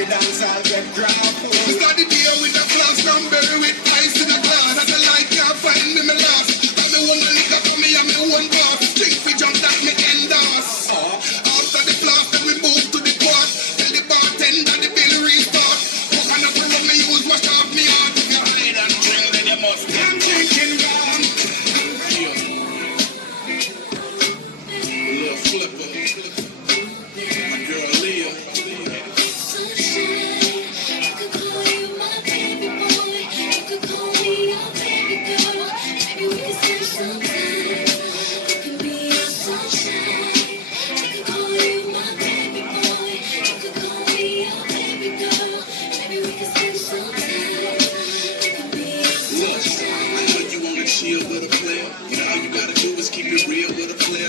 the dance I'll get drunk. Start the day with a flask from berry with ice in a glass. As the light can't find me, me lost. Got me woman liquor for me and me one boss. Drink for jump that me endorse. After the flask, then we move to the quad. Tell the bartender the bill restart. Coconut rum me use, wash off me heart. If you hide and drink, then you must. I'm drinking rum. Little flipper. My girl Leah.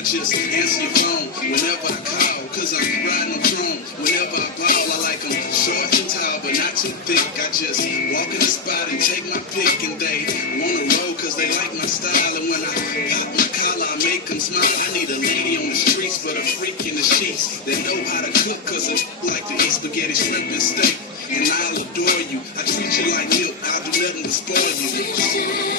Just answer your phone whenever I call, cause I'm riding on throne. Whenever I ball, I like them short and tall, but not too thick. I just walk in the spot and take my pick, and they wanna roll cause they like my style. And when I pop my collar, I make them smile. I need a lady on the streets, but a freak in the sheets that know how to cook, cause I like to eat spaghetti, shrimp, and steak. And I'll adore you. I treat you like milk, I'll do nothing to spoil you.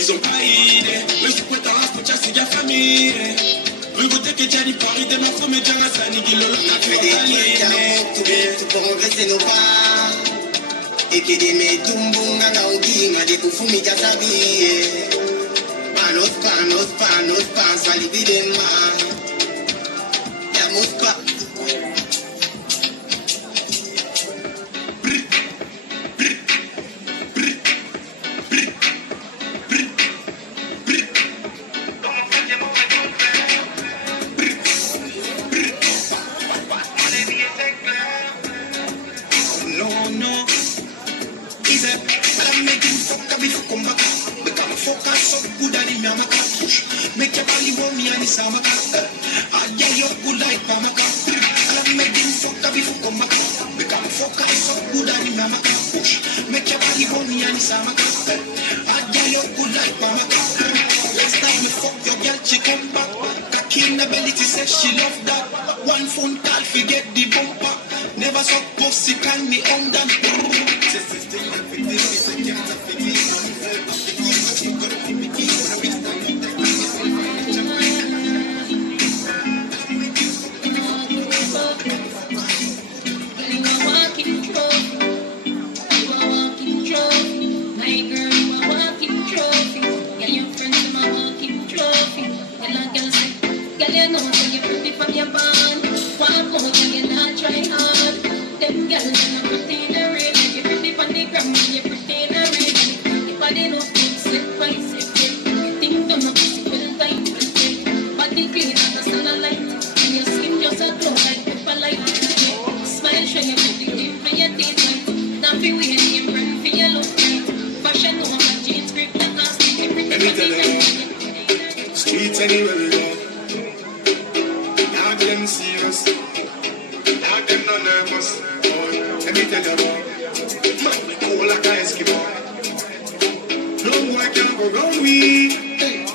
Ils ont pas idée, le je peux t'en raconter, c'est de la famille. Ekideme tumbunga na uginga de kufumi jasabi. Panos, salibidema. Ya muka. easy. Come make him fuck up if you come back. Become a focus up good and him a cat push. Make your body want me and it's a cat. I get your good like mama cat. Come make him fuck up if you come back. Become a focus up good and him a cat push. Make your body want me and it's a cat. I get your good like mama cat. Last time you fuck your girl, she come back. Cocky in the belly, she says she love that. One phone call, forget the bumper. Never saw pussy, can me on that. Streets anywhere we go. Now them serious. Now them not nervous. Oh, let me tell you about. Man, we cool like a Eskimo. No boy can go wrong me.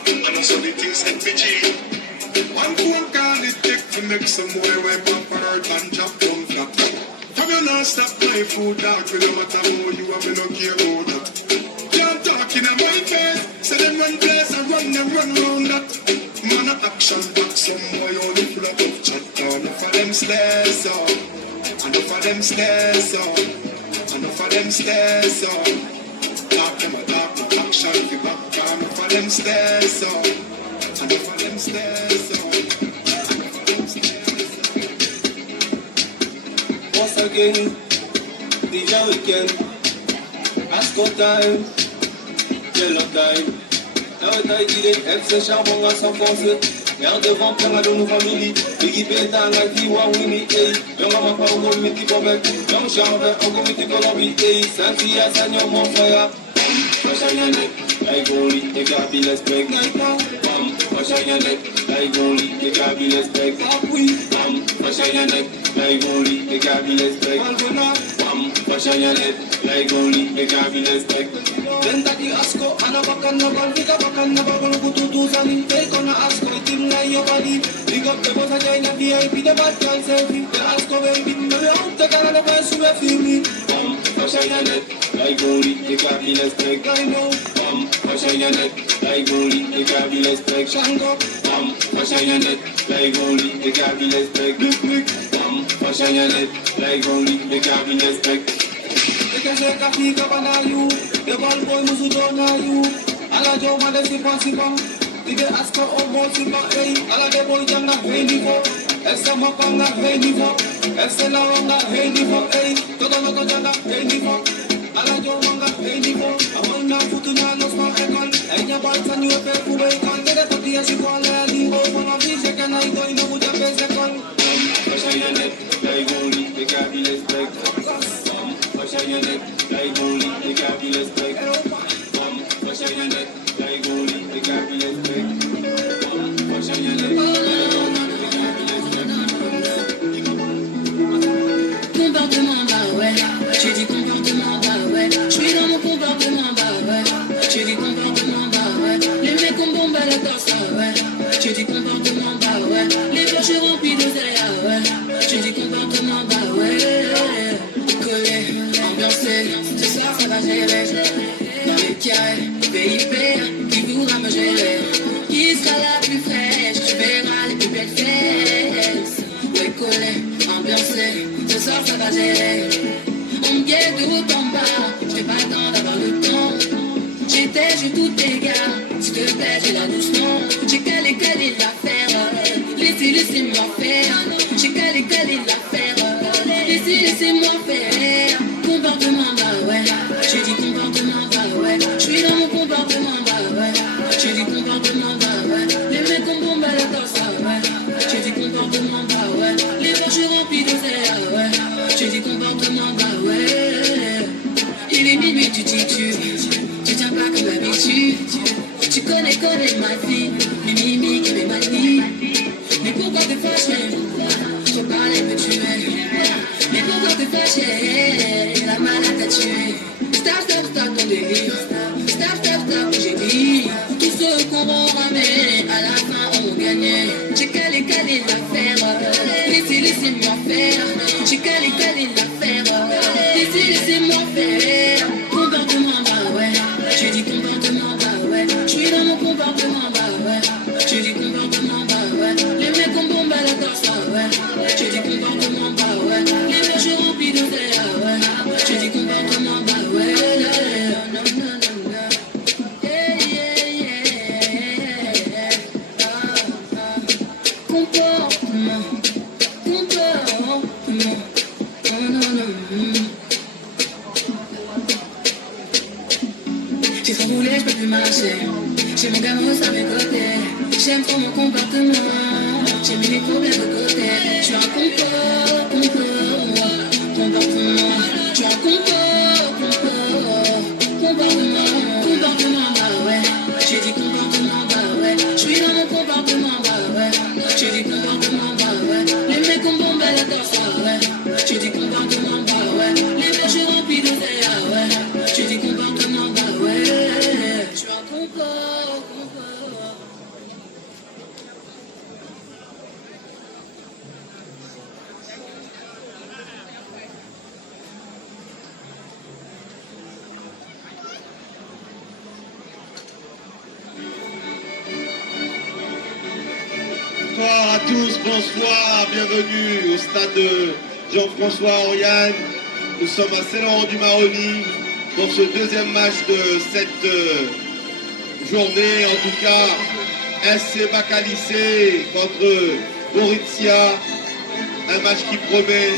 I know some of the things hit me cheap. One phone call it take to make some boy wipe up for her and jump on flat. From you not stop my food dog. We no matter how you and me no care about that. Can't talk in my face. Say them run place and run round that. Man a action back, some boy only full of chat. Enough of them stairs up, enough of them stairs up, enough of them stairs up. Talk them a talk, no action fi back. Enough of them stairs up, enough of them stairs up, enough of them stairs up. Once again, déjà weekend, Asco time, Jello time. La taille qu'il est, elle se charbon à s'enfoncer. Mère devant, père à nos familles. Biggie Beta, la vie, Wawini, eh. Young Mama, pas au comité Bobek. Young Charles, au comité Colombie, eh. Saint-Tia, Seigneur, mon frère. Fashion-Yannick, like only, the Gabi, let's break. Fashion-Yannick, like only, the Gabi, let's break. Fashion-Yannick, like only, the Gabi, let's break. Fashion-Yannick, like only, the Gabi, let's break. Tentati asko, anabakan na balvika bakan na bagal kututusanin. Take on a asko, itim na your body. Big up the boss a join a VIP, the bad girl selfie. The asko baby, no you out the car and the best you ever feel me. Fashion-Yannick, like only, the Gabi, let's break. I know. Fashion-Yannick, like only, the Gabi, let's break. Shango. Fashion-Yannick, like only, the Gabi, let's break. Big. Fashion-Yannick, like only, the Gabi, let's break. Kese kafika banayu, the ball boy musudo na you. Ala jo made sipa. Tige asko omo sipa hey. Ala de boy janga ready for. Esa mapanga ready for. Esa lawanga ready for hey. Todo no janga ready for. Ala jo manga ready for. Awona futuna los ma ekon. Enya balsa ni ope kube kan. Tige patia si kwale limbo. Mono vise kana ito ino muja pese kon. Fashion-Yannick, like only the Gabi, let's break. Fashion-Yannick, like only the Gabi, let's break. Fashion-Yannick, like only the Gabi, let's break. Fashion-Yannick, like only the Gabi, let's break. Comportement, bah ouais. J'ai dit comportement, bah ouais. J'suis dans mon comportement, bah ouais. J'ai dit comportement, bah ouais. Les mecs ont bombé la torse, ah ouais. J'ai dit comportement, bah ouais. Les poches remplies d'oseille, ah ouais. J'ai dit comportement, bah ouais. Collé, ambiancé, ce soir ça va gérer. Dans les carrés, VIP, qui voudra me gérer. Qui sera la plus fraîche, tu verras les plus belles fesses. Ouais, collé, ambiancé, ce soir ça va gérer. On me guette de haut en bas, j'ai pas le temps d'avoir le temps. J'ai tout dégâts, s'il te plaît, j'ai la doucement. J'ai qu'à l'école l'affaire, laissez-moi faire. J'ai qu'à l'école l'affaire, laissez-moi faire. Comportement, bah ouais. J'ai dit comportement, bah ouais. J'suis dans mon comportement, bah ouais. J'ai dit comportement, bah ouais. Les mecs ont bombé la torse, ah ouais. J'ai dit comportement, bah ouais. Les poches remplies d'oseille, ah ouais. J'ai dit comportement, bah ouais. Il est minuit, tu titubes. Tu tiens pas comme d'habitude. Tu connais ma vie. Mes mimiques et mes manies. Mais pourquoi te fâcher? Je parlais que tu es. Mais pourquoi te fâcher? La malade t'a tué. Stop ton délire. Stop, j'ai dit. Tous ceux qu'on va ramener, à la fin on gagnait. J'ai calé l'affaire. Laissez-moi faire. J'ai calé l'affaire. Laissez-moi faire. Comportement, bah ouais. J'ai dit comportement, bah ouais. Je suis dans mon comportement, bah ouais. J'ai dit comportement, bah ouais. Les mecs ont bombé la torse, bah ouais. J'ai dit comportement, bah ouais. Les mecs je remplis de terre, ah ouais. J'ai dit comportement, bah ouais. J'ai trop roulé, je peux plus marcher. J'ai mon gamin à mes côtés. J'aime trop mon comportement. J'ai mis les problèmes de côté. Je suis un comportement. Je suis un comportement, bah ouais. J'ai dit comportement, bah ouais. Je suis dans mon comportement, bah ouais. J'ai dit comportement, bah ouais. Les mecs ont bombé la torse, bah ouais. J'ai dit comportement, bah ouais. Les mecs j'ai rempli de terre, ah ouais. J'ai dit comportement, bah ouais. Je suis un comportement. Bonsoir à tous, bonsoir, bienvenue au stade Jean-François Oriane. Nous sommes à Saint-Laurent-du-Maroni pour ce deuxième match de cette journée. En tout cas, SC Bakalyssé contre Borussia. Un match qui promet.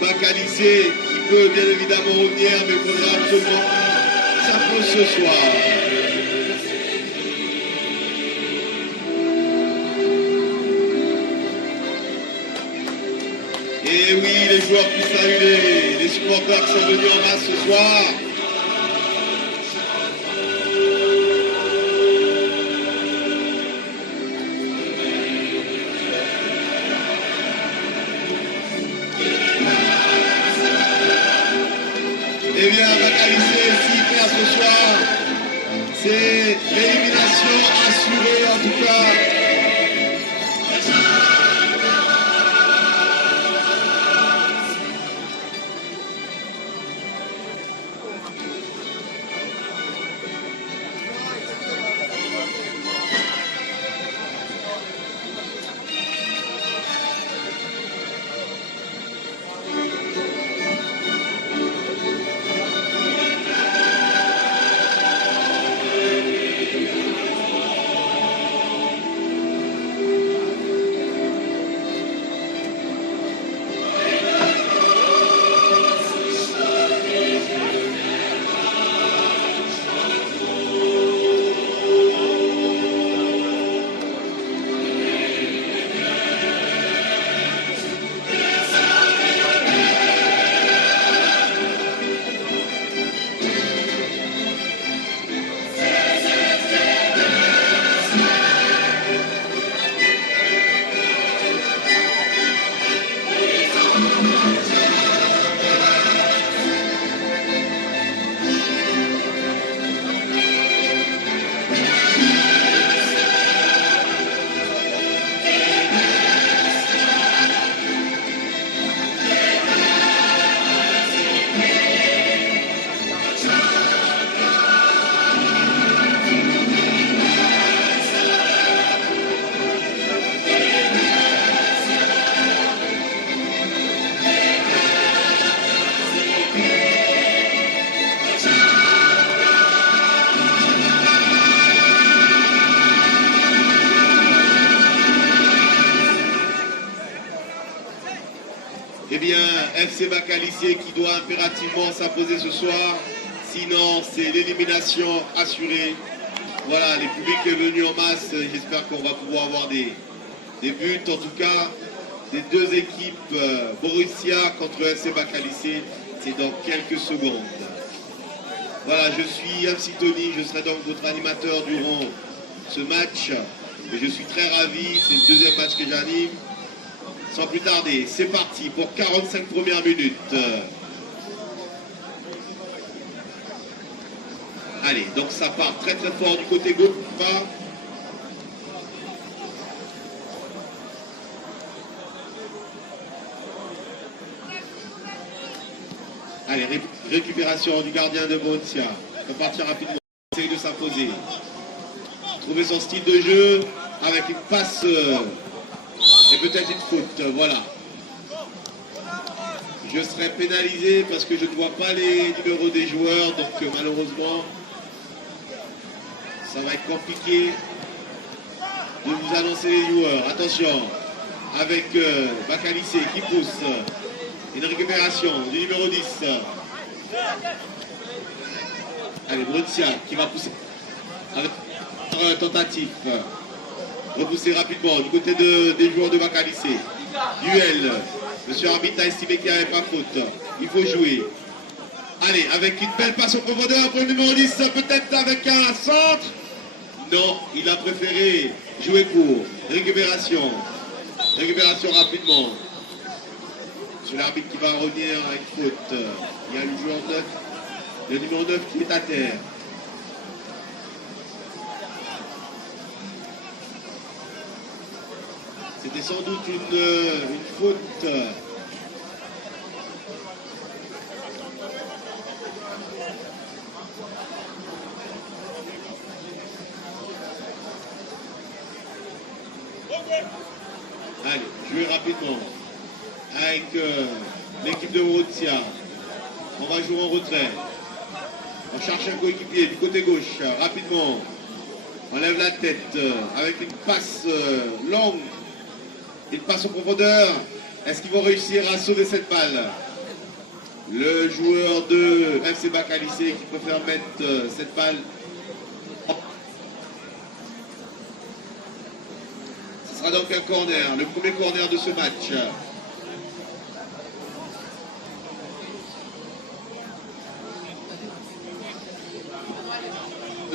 Bakalyssé qui peut bien évidemment revenir, mais il faudra absolument s'imposer ce soir. Et oui, les joueurs qui saluent, les supporters qui sont venus en masse ce soir. Eh bien, Bakalyssé, s'il perd ce soir, c'est l'élimination assurée en tout cas. Eh bien, FC Bakalyssé qui doit impérativement s'imposer ce soir, sinon c'est l'élimination assurée. Voilà, les publics est venu en masse, j'espère qu'on va pouvoir avoir des buts. En tout cas, ces deux équipes, Borussia contre FC Bakalyssé, c'est dans quelques secondes. Voilà, je suis MC Tony, je serai donc votre animateur durant ce match. Et je suis très ravi, c'est le deuxième match que j'anime. Sans plus tarder, c'est parti pour 45 premières minutes. Allez, donc ça part très très fort du côté gauche. Allez, récupération du gardien de Borussia. Il peut partir rapidement, essaye de s'imposer. Trouver son style de jeu avec une passe et peut-être une faute. Voilà. Je serai pénalisé parce que je ne vois pas les numéros des joueurs, donc malheureusement, ça va être compliqué de vous annoncer les joueurs. Attention, avec Bacalissé qui pousse. Une récupération du numéro 10. Allez, Borussia qui va pousser avec un tentative. Repousser rapidement du côté des joueurs de Bacalissé. Duel. Monsieur arbitre a estimé qu'il n'y avait pas faute. Il faut jouer. Allez, avec une belle passe en profondeur pour le numéro 10, peut-être avec un centre. Non, il a préféré jouer court. Récupération. Récupération rapidement. C'est l'arbitre qui va revenir à une faute. Il y a le joueur 9, le numéro 9 qui est à terre. C'était sans doute une faute. Allez, jouez rapidement avec l'équipe de Borussia. On va jouer en retrait. On cherche un coéquipier du côté gauche. Rapidement. On lève la tête avec une passe longue. Une passe en profondeur. Est-ce qu'ils vont réussir à sauver cette balle? Le joueur de FC Bacalissé qui préfère mettre cette balle. Ce sera donc un corner. Le premier corner de ce match.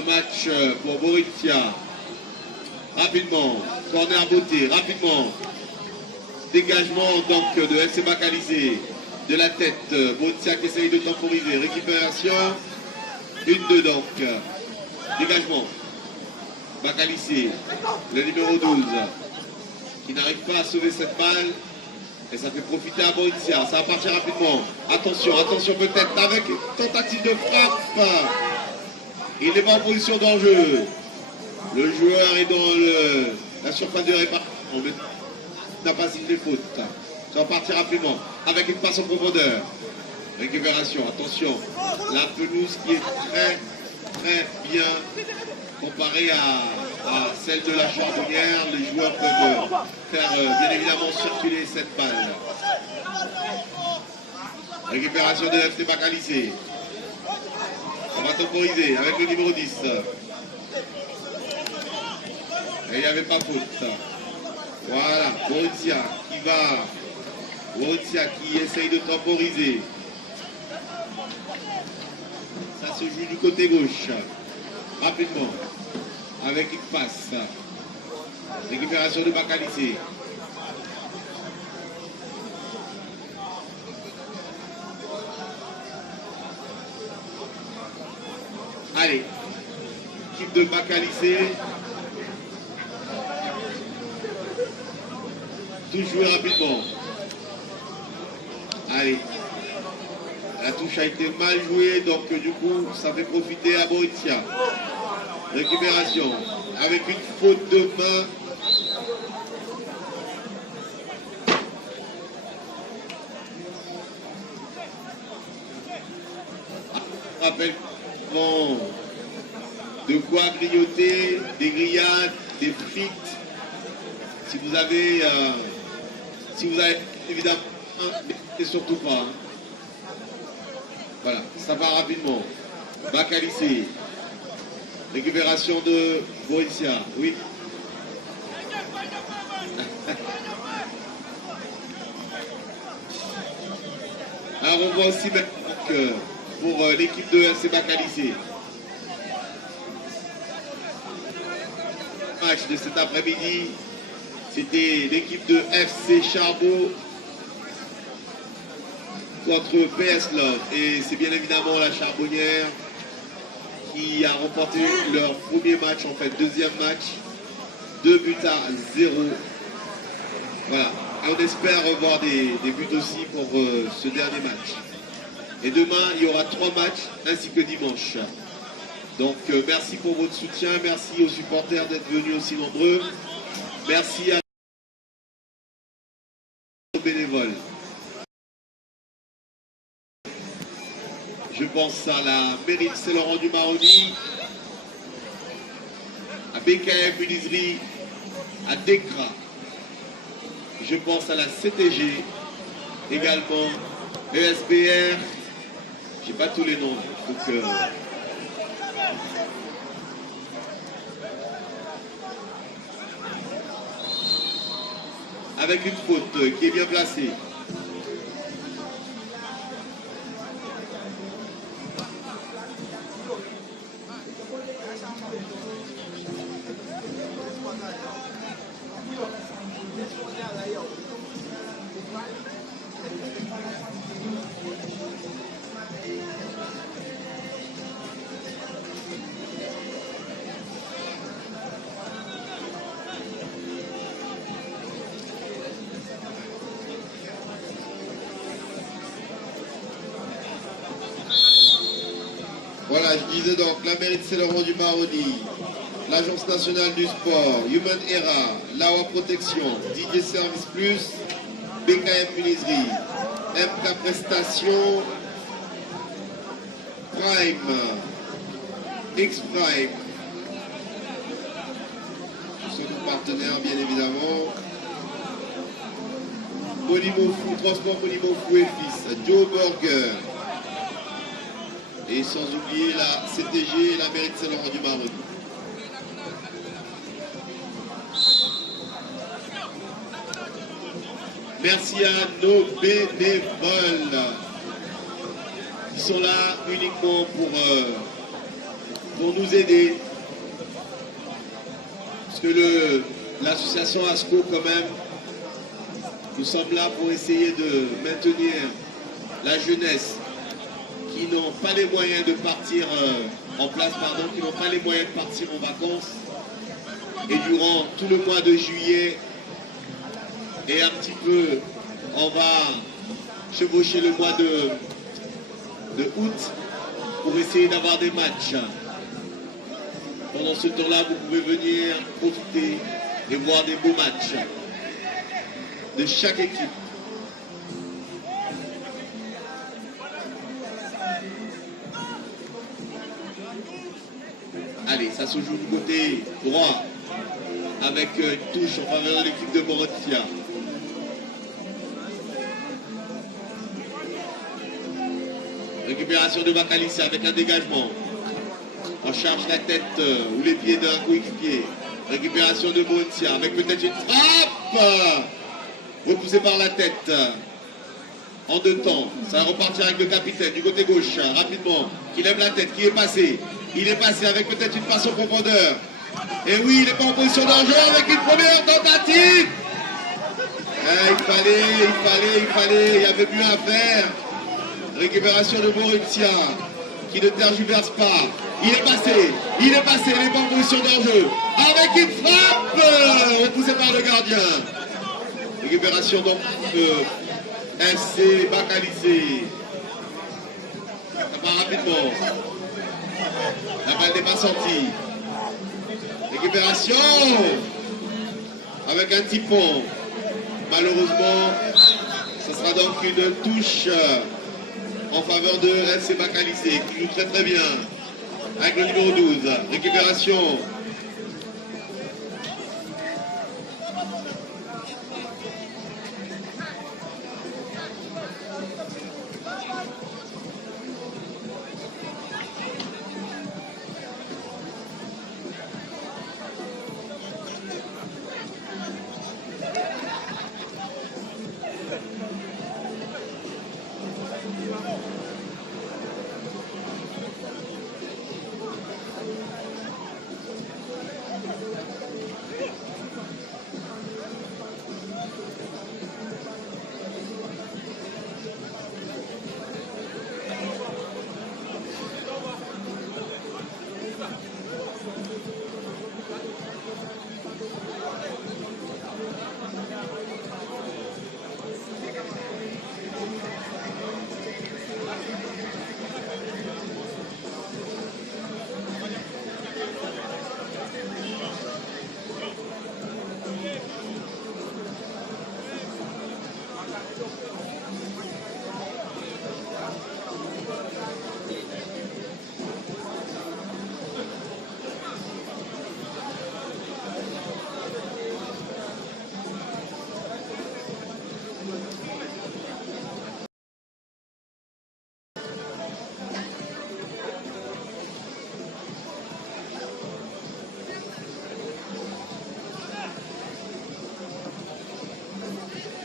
Match pour Borussia. Rapidement, corner beauté, rapidement. Dégagement donc de FC Bacalissé. De la tête, Borussia qui essaye de temporiser. Récupération, 1-2 donc. Dégagement. Bacalissé, le numéro 12, qui n'arrive pas à sauver cette balle. Et ça fait profiter à Borussia. Ça va partir rapidement. Attention, attention peut-être avec une tentative de frappe. Il n'est pas en position d'enjeu. Le joueur est dans la surface de réparation. Mais n'a pas sifflé faute. Ça va partir rapidement. Avec une passe en profondeur. Récupération. Attention. La pelouse qui est très très bien comparée à celle de la Charbonnière. Les joueurs peuvent faire bien évidemment circuler cette balle. Récupération de FC Bacalissé. On va temporiser avec le numéro 10. Et il n'y avait pas faute. Voilà, Borussia qui essaye de temporiser. Ça se joue du côté gauche. Rapidement. Avec une passe. Récupération de Bacalissé. Allez, équipe de Bacalissé. Tout joué rapidement. Allez. La touche a été mal jouée, donc du coup, ça fait profiter à Borussia. Récupération. Avec une faute de main. Rappel. Bon, de quoi grignoter, des grillades, des frites. Si vous avez évidemment, et surtout pas. Hein. Voilà, ça va rapidement. Bacalissé. Récupération de Borussia. Oui. Alors on voit aussi maintenant que pour l'équipe de FC Bacalissé. Match de cet après-midi, c'était l'équipe de FC Charbot contre PS Love. Et c'est bien évidemment la Charbonnière qui a remporté leur premier match, en fait, deuxième match, 2-0. Voilà. Et on espère revoir des buts aussi pour ce dernier match. Et demain, il y aura 3 matchs, ainsi que dimanche. Donc, merci pour votre soutien. Merci aux supporters d'être venus aussi nombreux. Merci à nos bénévoles. Je pense à la mairie de Saint-Laurent-du-Maroni, à BKM Menuiserie, à DECRA. Je pense à la CTG, également ESBR. Je n'ai pas tous les noms. Donc, avec une faute qui est bien placée. Voilà, je disais donc la mairie de Saint-Laurent-du-Maroni, l'Agence nationale du sport, Human Era, Lawa Protection, DJ Service Plus, BKM Menuiserie, MK Prestation, Prime, X-Prime. Ce sont nos partenaires, bien évidemment. Monimo Fou, Transport Monimo Fou et Fils, Joe Burger. Et sans oublier la CTG et la mairie de Saint-Laurent-du-Maroni. Merci à nos bénévoles qui sont là uniquement pour nous aider. Parce que l'association ASCO, quand même, nous sommes là pour essayer de maintenir la jeunesse qui n'ont pas les moyens de partir qui n'ont pas les moyens de partir en vacances. Et durant tout le mois de juillet et un petit peu, on va chevaucher le mois de août pour essayer d'avoir des matchs. Pendant ce temps-là, vous pouvez venir profiter et voir des beaux matchs de chaque équipe. Allez, ça se joue du côté droit avec une touche en faveur de l'équipe de Morontia. Récupération de Bacalissé avec un dégagement. On charge la tête ou les pieds d'un coéquipier. Récupération de Morontia avec peut-être une frappe repoussée par la tête. En 2 temps, ça va repartir avec le capitaine du côté gauche, rapidement, qui lève la tête, qui est passé. Il est passé avec peut-être une passe en profondeur. Et oui, il n'est pas en position de jeu avec une première tentative. Il fallait, il y avait mieux à faire. Récupération de Borussia, qui ne tergiverse pas. Il est passé, il n'est pas en position de jeu. Avec une frappe, repoussée par le gardien. Récupération donc de FC Bacalissé. Ça part rapidement. La balle n'est pas sortie. Récupération avec un typon. Malheureusement, ce sera donc une touche en faveur de FC Bacalissé qui joue très très bien avec le numéro 12. Récupération.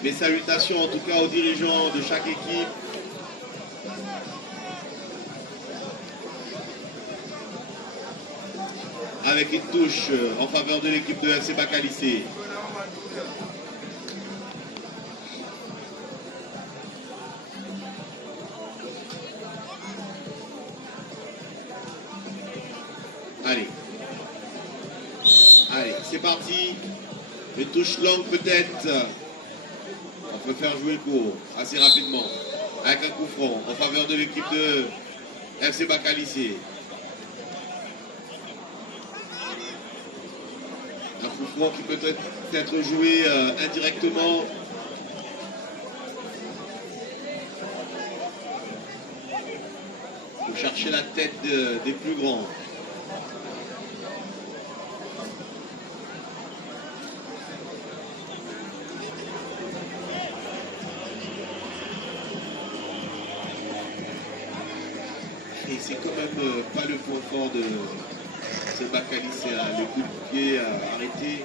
Mes salutations en tout cas aux dirigeants de chaque équipe. Avec une touche en faveur de l'équipe de FC Bacalissé. Allez. Allez, c'est parti. Une touche longue peut-être. On peut faire jouer le court assez rapidement. Avec un coup franc en faveur de l'équipe de FC Bacalissé. Un coup franc qui peut être joué indirectement. Pour chercher la tête des plus grands. Et c'est quand même pas le point fort de ce Bacalissé, le coup de pied arrêté.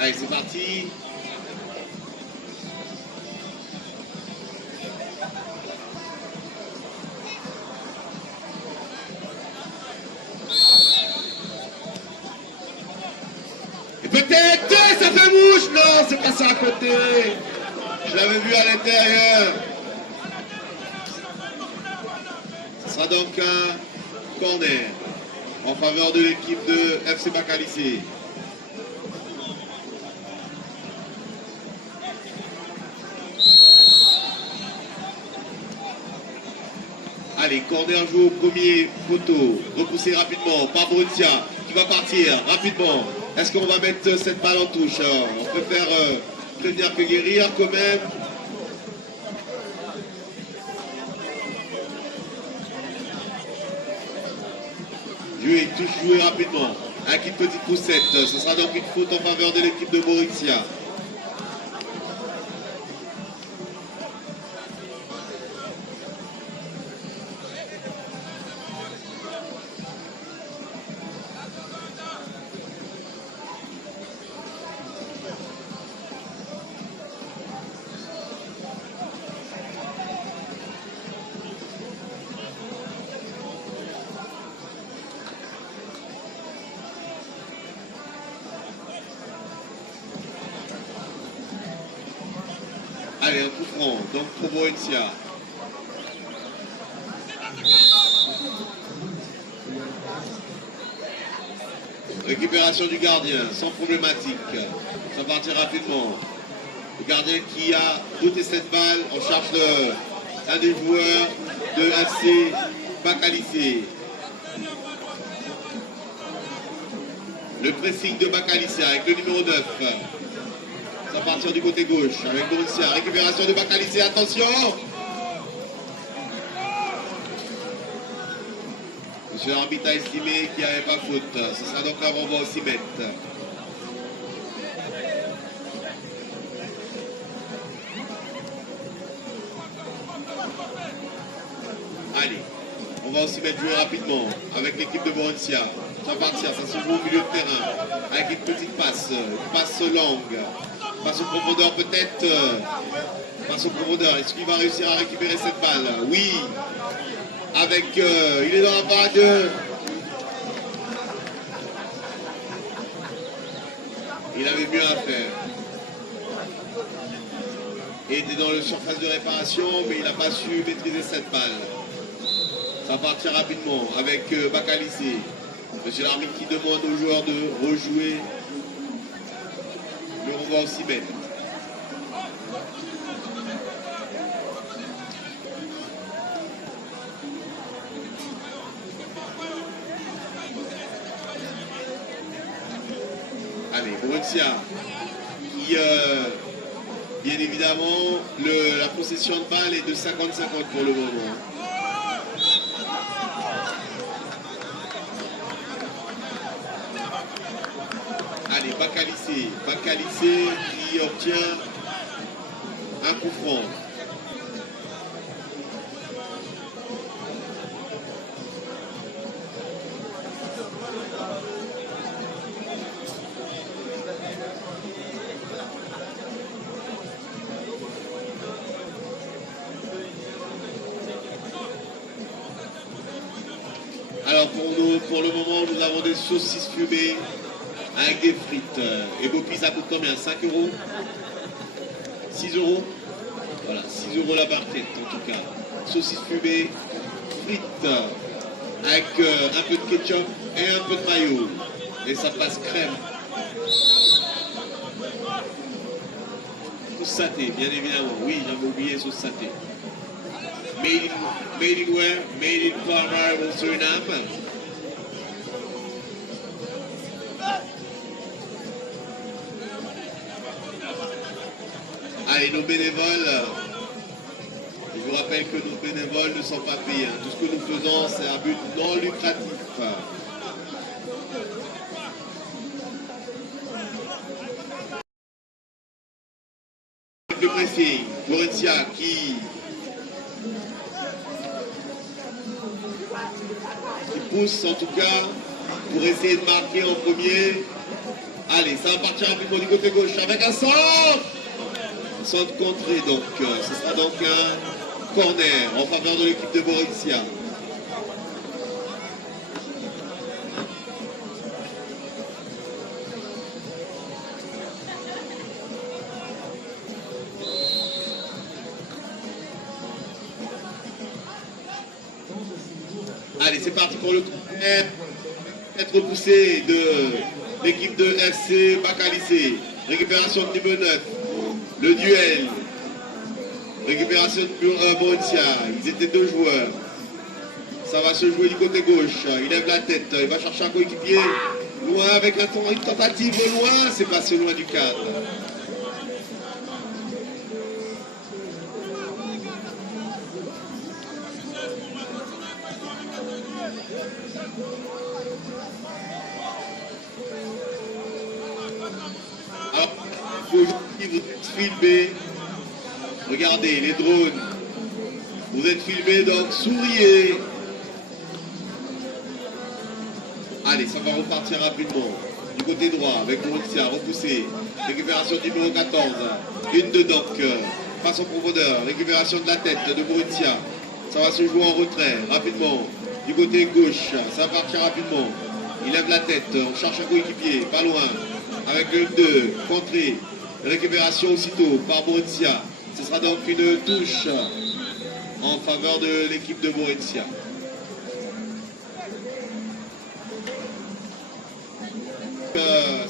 Allez, c'est parti. Peut-être, ça fait mouche. Non, c'est passé à côté. Je l'avais vu à l'intérieur. Ce sera donc un corner en faveur de l'équipe de FC Bacalissé. Allez, corner joué au premier poteau. Repoussé rapidement par Borussia qui va partir rapidement. Est-ce qu'on va mettre cette balle en touche? On préfère prévenir que guérir quand même. Touche joué rapidement. Avec une petite poussette. Ce sera donc une faute en faveur de l'équipe de Borussia. Allez, un coup franc, donc pour Borussia. Récupération du gardien, sans problématique. Ça partir rapidement. Le gardien qui a doté cette balle en charge de un des joueurs de FC Bacalissé. Le pressing de Bacalissé avec le numéro 9. Ça va partir du côté gauche avec Borussia. Récupération de Bacalissé, attention! Monsieur l'arbitre a estimé qu'il n'y avait pas faute. Ce sera donc un renvoi au 6 mètres. Allez, on va aussi mettre jouer rapidement avec l'équipe de Borussia. Ça va partir, ça se joue au milieu de terrain avec une petite passe longue. Passe aux profondeurs peut-être. Passe aux profondeurs. Est-ce qu'il va réussir à récupérer cette balle? Oui. Avec, il est dans la parade. Il avait mieux à faire. Il était dans le surface de réparation, mais il n'a pas su maîtriser cette balle. Ça va partir rapidement avec Bacalissé. Monsieur l'arbitre qui demande aux joueurs de rejouer. Le renvoi au 6 mètres. Allez, Borussia qui, bien évidemment, la possession de balle est de 50-50 pour le moment. Allez, Bacalissé qui obtient un coup franc. Alors pour le moment, nous avons des saucisses fumées avec des frites. Et Bopi, ça coûte combien? 5 €? 6 €? Voilà, 6 € la barquette en tout cas. Saucisses fumées, frites, avec un peu de ketchup et un peu de mayo. Et ça passe crème. Sauce saté, bien évidemment. Oui, j'avais oublié sauce saté. Made in where? Made in Paramaribo, Suriname. Allez, nos bénévoles, je vous rappelle que nos bénévoles ne sont pas payés. Tout ce que nous faisons, c'est un but non lucratif. Le pressing, Goretzka qui pousse en tout cas pour essayer de marquer en premier. Allez, ça va partir rapidement du côté gauche avec un centre. Centre contré, donc ce sera donc un corner en faveur de l'équipe de Borussia. Allez, c'est parti pour le corner. Être repoussé de l'équipe de FC Bacalissé. Récupération de numéro 9. Le duel. Récupération de Borussia. Ils étaient deux joueurs. Ça va se jouer du côté gauche. Il lève la tête. Il va chercher un coéquipier. Loin avec une tentative loin. C'est passé loin du cadre. Alors, vous êtes filmés. Regardez les drones. Vous êtes filmés, donc souriez. Allez, ça va repartir rapidement. Du côté droit, avec Borussia, repoussé. Récupération du numéro 14. Une de donc. Passe en profondeur. Récupération de la tête de Borussia. Ça va se jouer en retrait, rapidement. Du côté gauche, ça va partir rapidement. Il lève la tête, on cherche un coéquipier, pas loin. Avec le 2, contré. Récupération aussitôt par Borussia. Ce sera donc une touche en faveur de l'équipe de Borussia.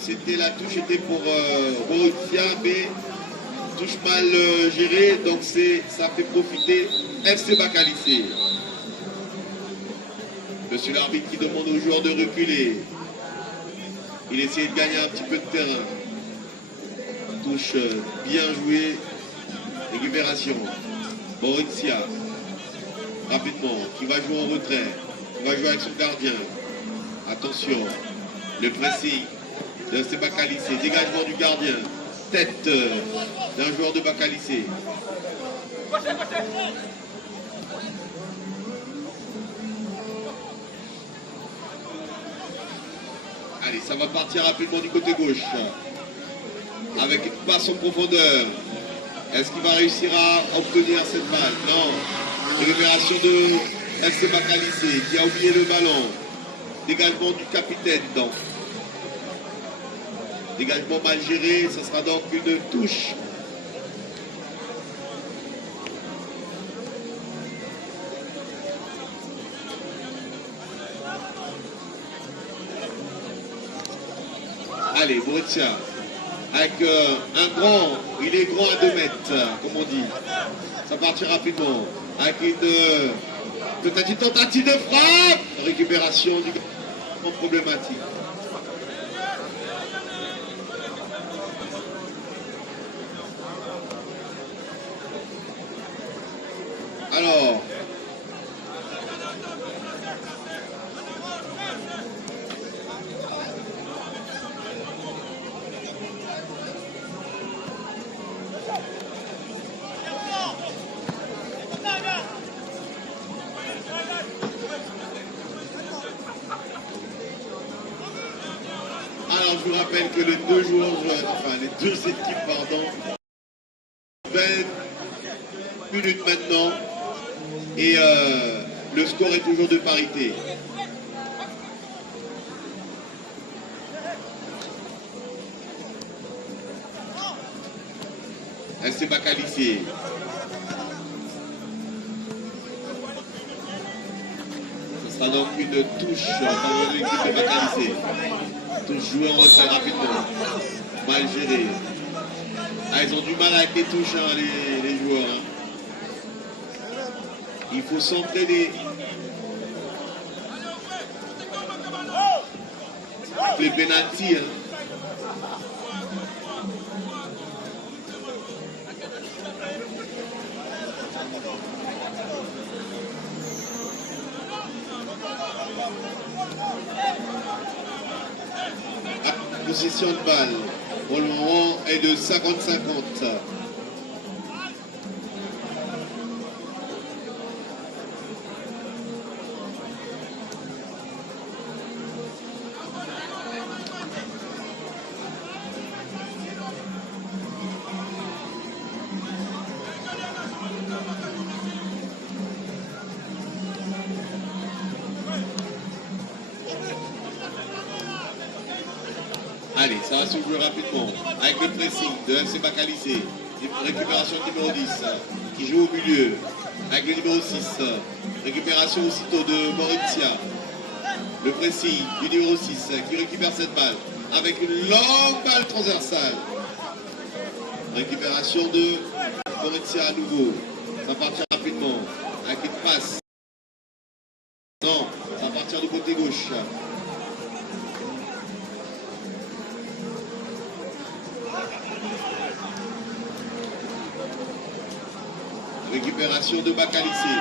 C'était la touche était pour Borussia, mais touche mal gérée, donc ça fait profiter FC Bacalissé. Monsieur l'arbitre qui demande aux joueurs de reculer. Il essaie de gagner un petit peu de terrain. Touche bien jouée. Récupération. Borussia. Rapidement. Qui va jouer en retrait. Il va jouer avec son gardien. Attention. Le pressing de FC Bacalissé. Dégagement du gardien. Tête d'un joueur de Bacalissé. Allez, ça va partir rapidement du côté gauche. Avec une passe en profondeur. Est-ce qu'il va réussir à obtenir cette balle? Non. Récupération de FC Bacalissé qui a oublié le ballon. Dégagement du capitaine donc. Dégagement mal géré, ça sera donc une touche. Allez, Borussia, avec un grand, il est grand à 2 mètres, comme on dit. Ça partit rapidement, avec peut-être une tentative de frappe. Récupération du problématique. Alors, je vous rappelle que les deux équipes, 20 minutes maintenant, et le score est toujours de parité. Elle s'est pas qualifiée. Ce sera donc une touche en faveur de l'équipe de Bacalissé. Touche jouée en retrait rapidement. Mal géré. Ah, ils ont du mal avec les touches, hein, les joueurs. Hein. Il faut s'entraîner. Les pénaltys. Hein. Possession de balle pour le moment est de 50-50. Allez, ça va se jouer rapidement avec le pressing de FC Bacalissé. Récupération numéro 10 qui joue au milieu avec le numéro 6. Récupération aussitôt de Maurizia. Le pressing du numéro 6 qui récupère cette balle avec une longue balle transversale. Récupération de Maurizia à nouveau. Ça partir rapidement avec une passe. Non, ça va partir du côté gauche. Récupération de Bacalissé.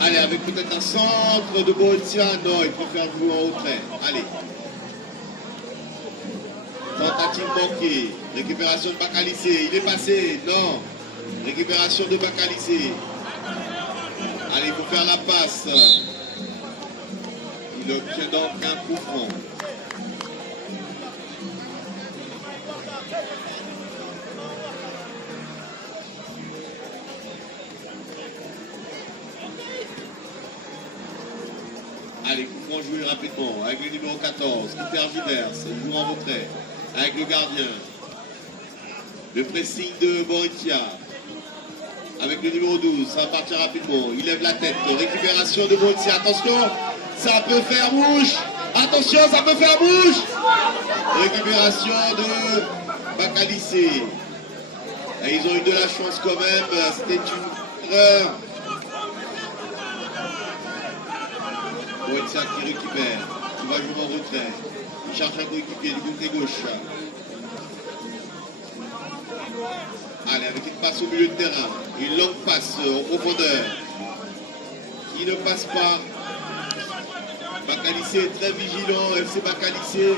Allez, avec peut-être un centre de Boetia. Non, il préfère jouer en retrait. Allez. Tentative manquée. Récupération de Bacalissé. Il est passé. Non. Récupération de Bacalissé. Allez, il faut faire la passe. Il obtient donc un coup franc. Allez, coup franc joué rapidement avec le numéro 14 qui tergiverse, il joue en retrait avec le gardien. Le pressing de Maurizia avec le numéro 12, ça va partir rapidement. Il lève la tête, récupération de Maurizia, attention! Ça peut faire bouche. Attention, ça peut faire bouche. Récupération de Bacalissé. Et ils ont eu de la chance quand même. C'était une erreur. Boetia qui récupère. Qui va jouer en retrait. Il cherche un coéquipier du côté gauche. Allez, avec une passe au milieu de terrain. Une longue passe en profondeur. Qui ne passe pas. Bacalissé est très vigilant, FC Bacalissé.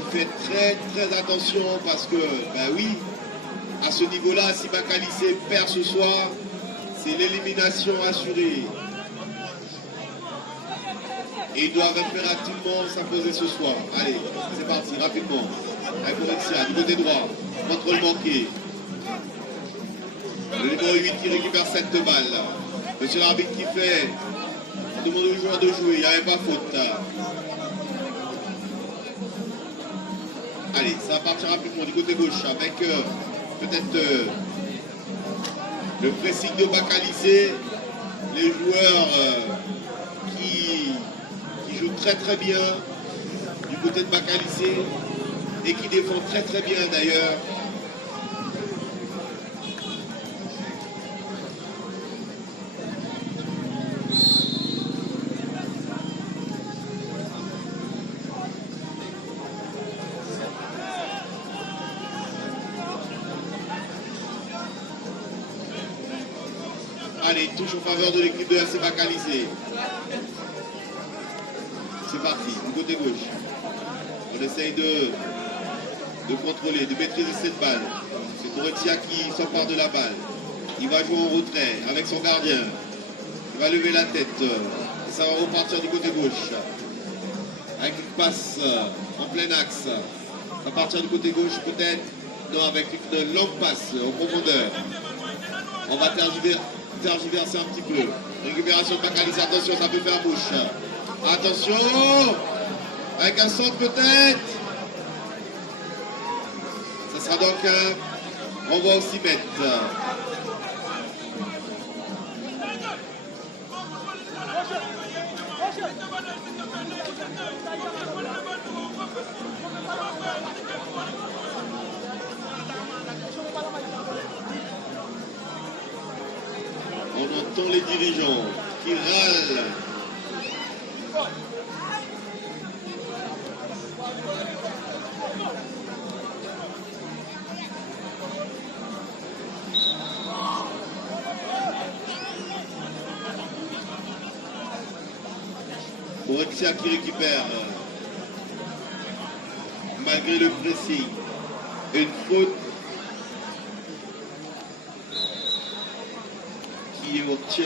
Il fait très attention parce que, ben oui, à ce niveau-là, si Bacalissé perd ce soir, c'est l'élimination assurée. Et ils doivent impérativement s'imposer ce soir. Allez, c'est parti, rapidement. Avec Maurizia, du côté droit, contrôle manqué. Le numéro 8 qui récupère cette balle. Monsieur l'arbitre qui fait. On demande aux joueurs de jouer. Il n'y avait pas faute. Allez, ça va partir rapidement du côté gauche avec peut-être le pressing de Bacalissé. Les joueurs qui jouent très bien du côté de Bacalissé et qui défendent très bien d'ailleurs. Allez, touche en faveur de l'équipe de FC Bacalissé. C'est parti, du côté gauche. On essaye de de contrôler, de maîtriser cette balle. C'est Boretia qui s'empare de la balle. Il va jouer en retrait avec son gardien. Il va lever la tête. Et ça va repartir du côté gauche. Avec une passe en plein axe. Ça va partir du côté gauche peut-être. Non, avec une longue passe en profondeur. On va tergiverser un petit peu. Récupération de Bakalis. Attention, ça peut faire bouche. Attention. Avec un centre peut-être. Ça sera donc un renvoi au 6 mètres. On entend les dirigeants qui râlent. Boretia qui récupère malgré le pressing. Une faute qui obtient,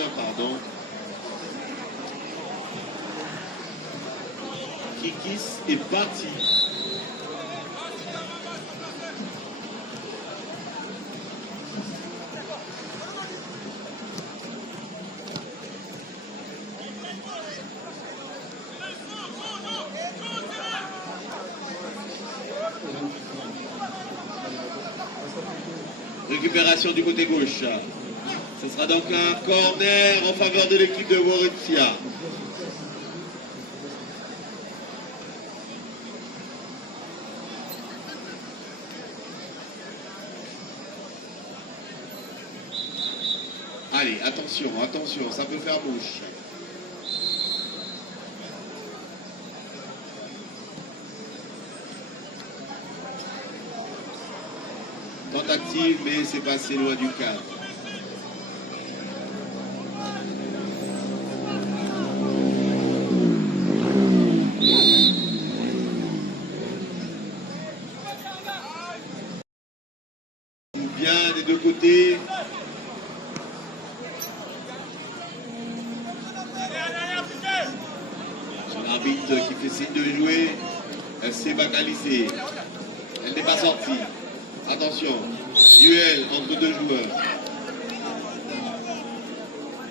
Kikis est parti. Récupération du côté gauche. Ce sera donc un corner en faveur de l'équipe de Boretia. Allez, attention, attention, ça peut faire mouche. Tentative, mais c'est passé loin du cadre. Bien des deux côtés. Son arbitre qui fait signe de jouer. Elle s'est Bakalis. Elle n'est pas sortie. Attention, duel entre deux joueurs.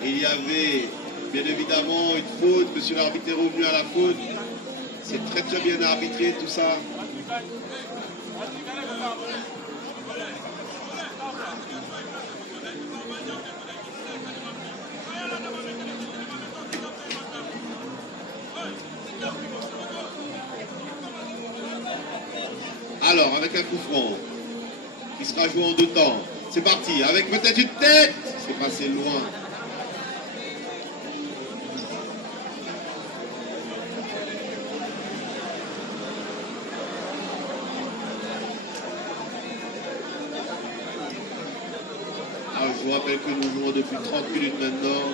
Et il y avait bien évidemment une faute. Monsieur l'arbitre est revenu à la faute. C'est très très bien arbitré tout ça. Alors, avec un coup franc qui sera joué en deux temps. C'est parti, avec peut-être une tête. C'est passé loin. Alors, je vous rappelle que nous jouons depuis 30 minutes maintenant.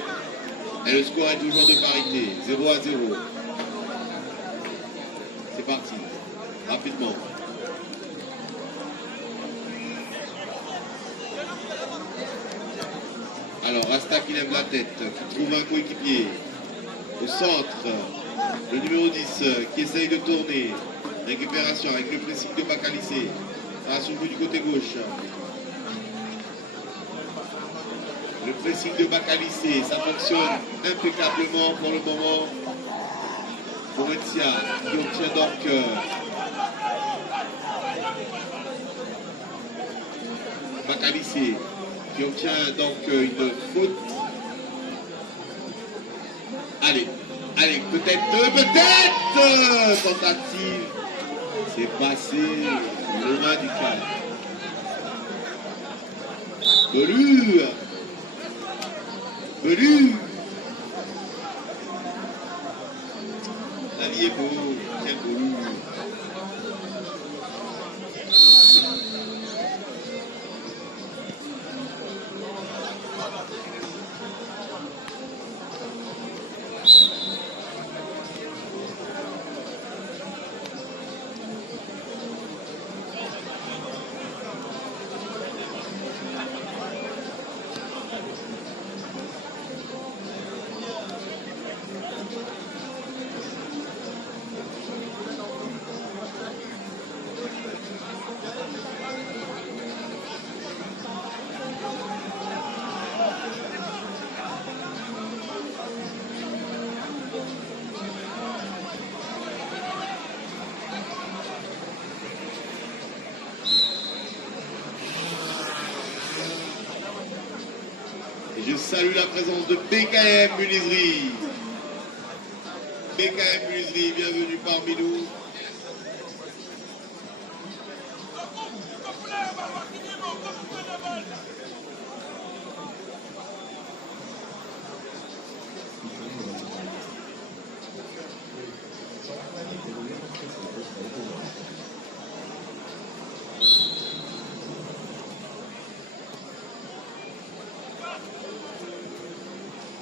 Et le score est toujours de parité, 0-0. C'est parti, rapidement. Alors, Rasta qui lève la tête, qui trouve un coéquipier. Au centre, le numéro 10 qui essaye de tourner. Récupération avec le pressing de Bakalis. Ça va se jouer du côté gauche. Le pressing de Bakalis, ça fonctionne impeccablement pour le moment. Boretia qui obtient donc Bakalis qui obtient donc une faute. Allez, allez, peut-être, tentative. C'est passé loin du cadre. Belu. La vie est beau, quel Belu. salue la présence de BKM Menuiserie. BKM Menuiserie, bienvenue parmi nous.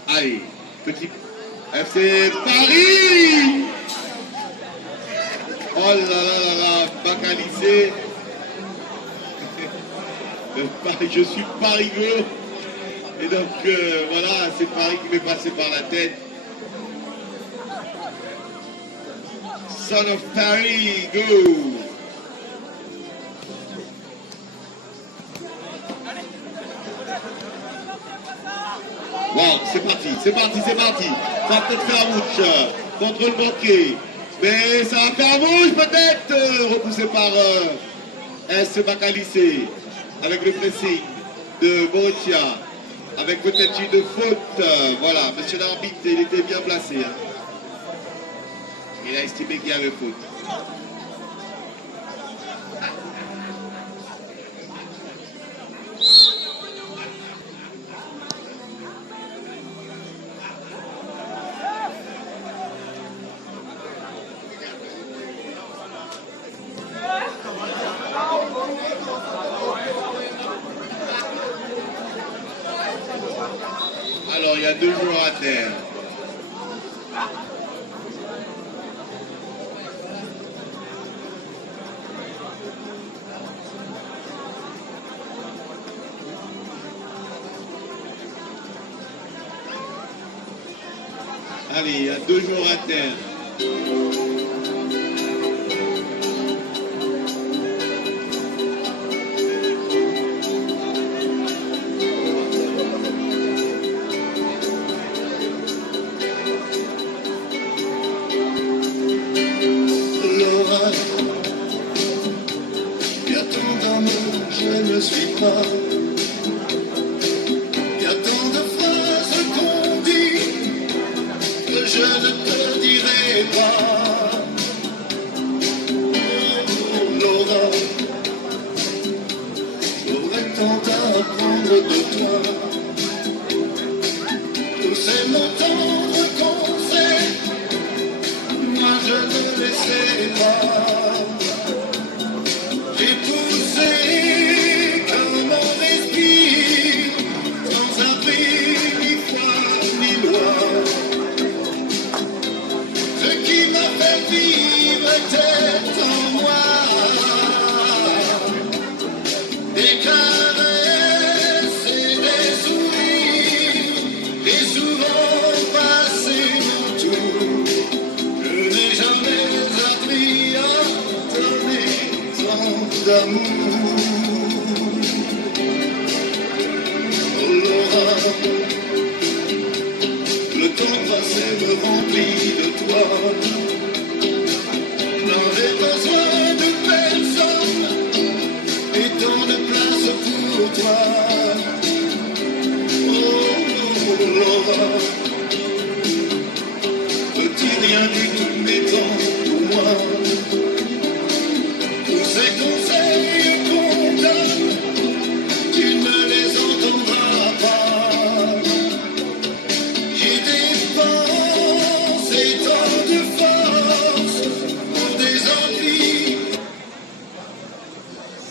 Allez, petit FC Paris. Oh là là là là, Bacalisé. Je suis Paris-Go. Et donc voilà, c'est Paris qui m'est passé par la tête. Son of Paris, go. Wow, c'est parti. Ça va peut-être faire un mouche contre le banquier. Mais ça va faire un mouche peut-être, repoussé par S. Bacalisé, avec le pressing de Borussia, avec peut-être une faute. Voilà, monsieur l'arbitre, il était bien placé. Hein. Il a estimé qu'il y avait faute. Alors, il y a 2 joueurs à terre. Allez, il y a 2 joueurs à terre.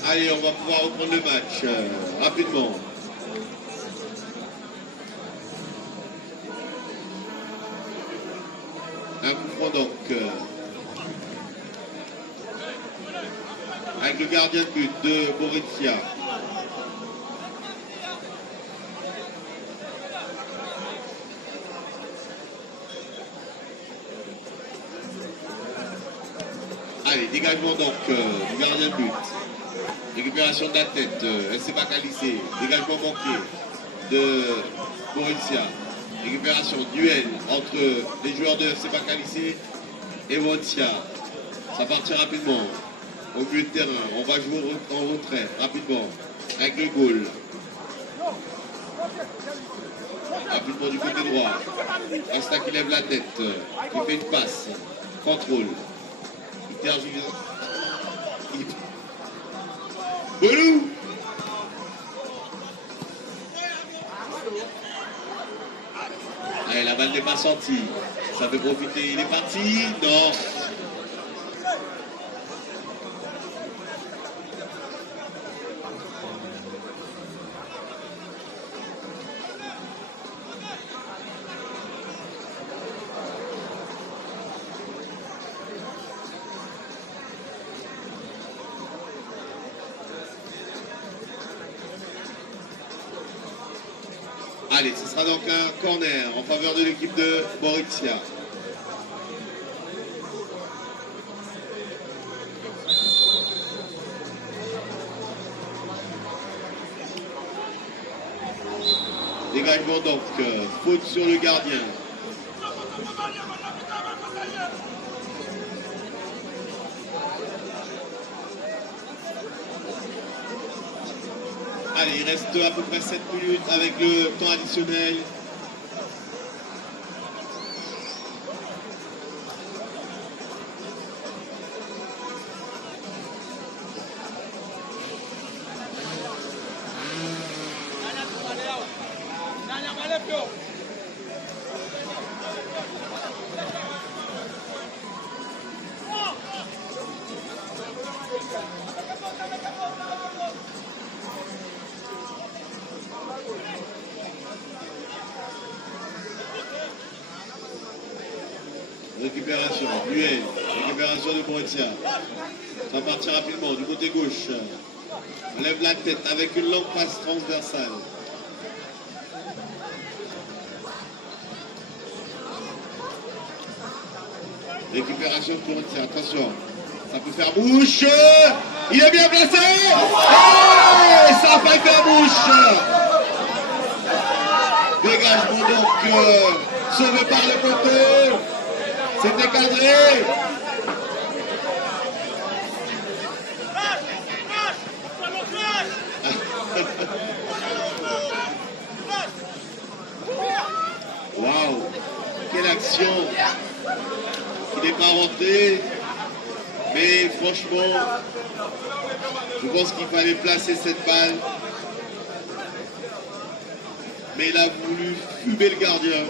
Allez, on va pouvoir reprendre le match rapidement. Un coup franc donc avec le gardien de but de Borussia. Allez, dégagement donc du gardien de but. Récupération de la tête, SC Bacalisé, dégagement manqué de Borussia. Récupération, duel entre les joueurs de FC Bacalisé et Borussia. Ça partira rapidement au milieu de terrain. On va jouer en retrait rapidement avec le goal. rapidement du côté droit. Resta qui lève la tête, qui fait une passe, contrôle. Il tergise. Belou. Allez, la balle n'est pas sortie. Ça fait profiter. Il est parti. Non. Allez, ce sera donc un corner en faveur de l'équipe de Borussia. Dégagement donc, faute sur le gardien. Allez, il reste à peu près 7 minutes avec le temps additionnel. Récupération, duel, récupération de Borussia. Ça va partir rapidement du côté gauche. On lève la tête avec une longue passe transversale. Récupération de Borussia, attention. Ça peut faire bouche. Il est bien placé. Et ça a failli faire bouche. Dégagement donc sauvé par le poteau. C'était cadré. Waouh, quelle action. Il n'est pas rentré. Mais franchement, je pense qu'il fallait placer cette balle. Mais il a voulu fumer le gardien.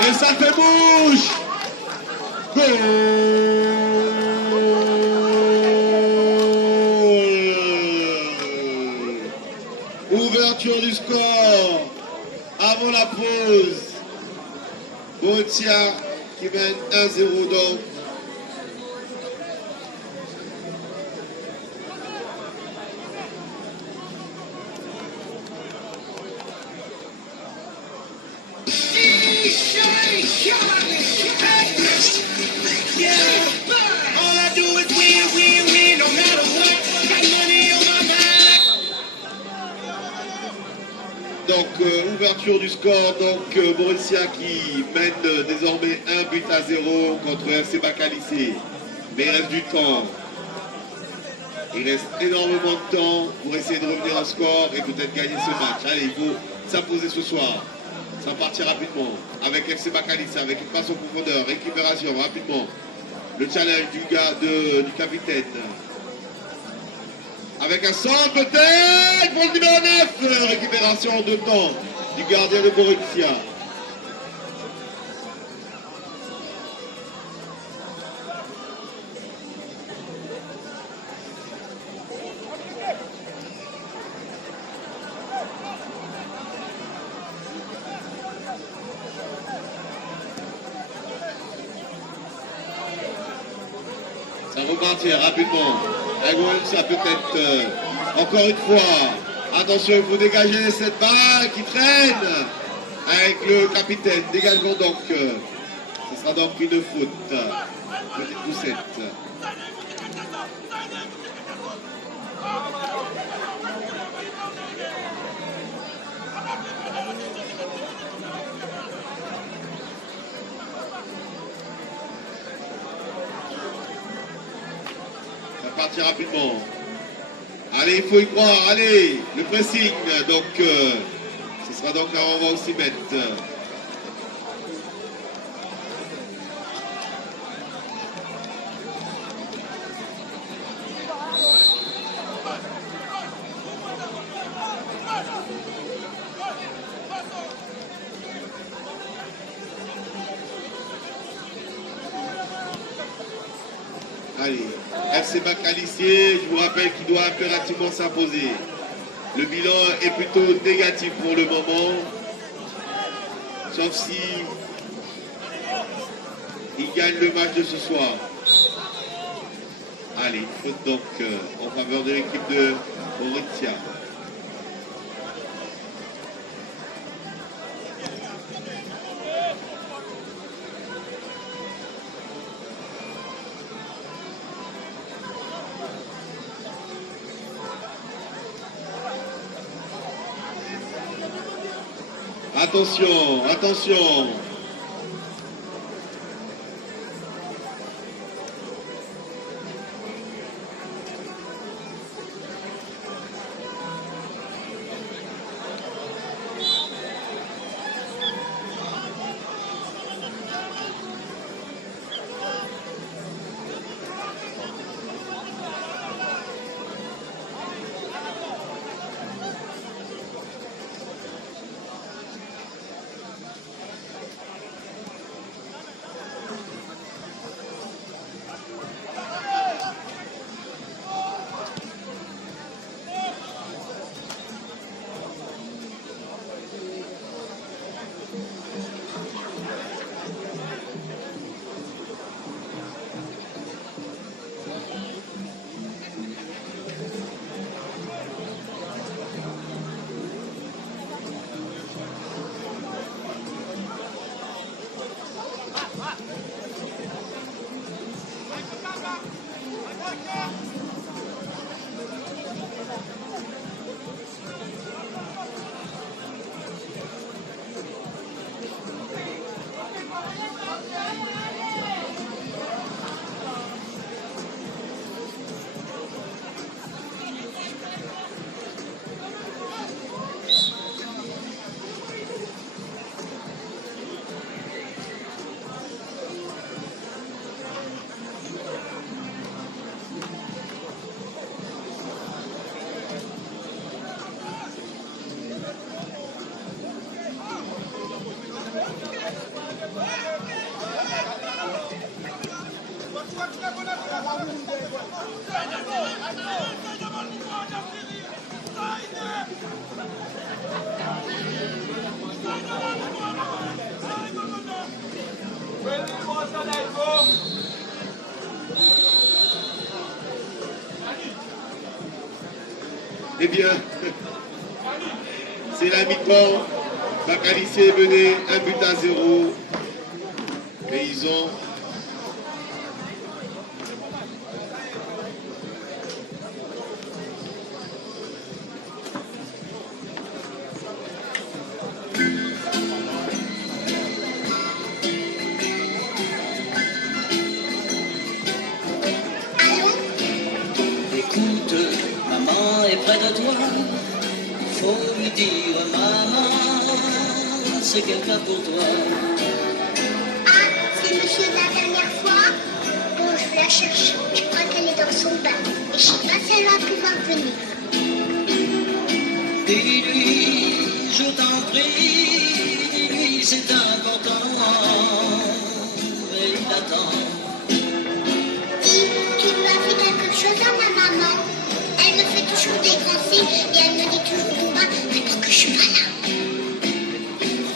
Et ça fait bouche. Goal. Ouverture du score avant la pause. Borussia qui mène 1-0 donc. Donc, ouverture du score, donc Borussia qui mène désormais 1-0 contre FC Bacalissé. Mais il reste du temps. Il reste énormément de temps pour essayer de revenir au score et peut-être gagner ce match. Allez, il faut s'imposer ce soir. Ça partit rapidement avec FC Bacalissé, avec une passe en profondeur, récupération rapidement. Le challenge du gars du capitaine. Avec un centre peut-être pour le numéro 9. Récupération en 2 temps du gardien de Borussia. repartir rapidement. Agouen, ça peut-être encore une fois. Attention, il faut dégager cette balle qui traîne avec le capitaine. Dégagement donc. Ce sera donc une faute. Petite poussette. Ça va partir rapidement. Allez, il faut y croire. Allez, le pressing. Donc, ce sera donc un renvoi aussi bête. Allez, FC Bacalissier, je vous rappelle qu'il doit impérativement s'imposer. Le bilan est plutôt négatif pour le moment, sauf si il gagne le match de ce soir. Allez, faute donc en faveur de l'équipe de Mauritia. Attention, attention. Eh bien, c'est la mi-temps. Bacalissier est mené 1-0. Mais ils ont près de toi, faut lui dire maman, c'est quelqu'un pour toi. Ah, c'est monsieur de la dernière fois? Bon, je vais la chercher. Je crois qu'elle est dans son bain. Et je sais pas si elle va pouvoir venir. Dis-lui, je t'en prie, dis-lui, c'est important. Et il attend. Dis, tu lui as fait quelque chose à ma maman? Elle me fait toujours des grands signes et elle me dit toujours tout bas maintenant que je suis pas là.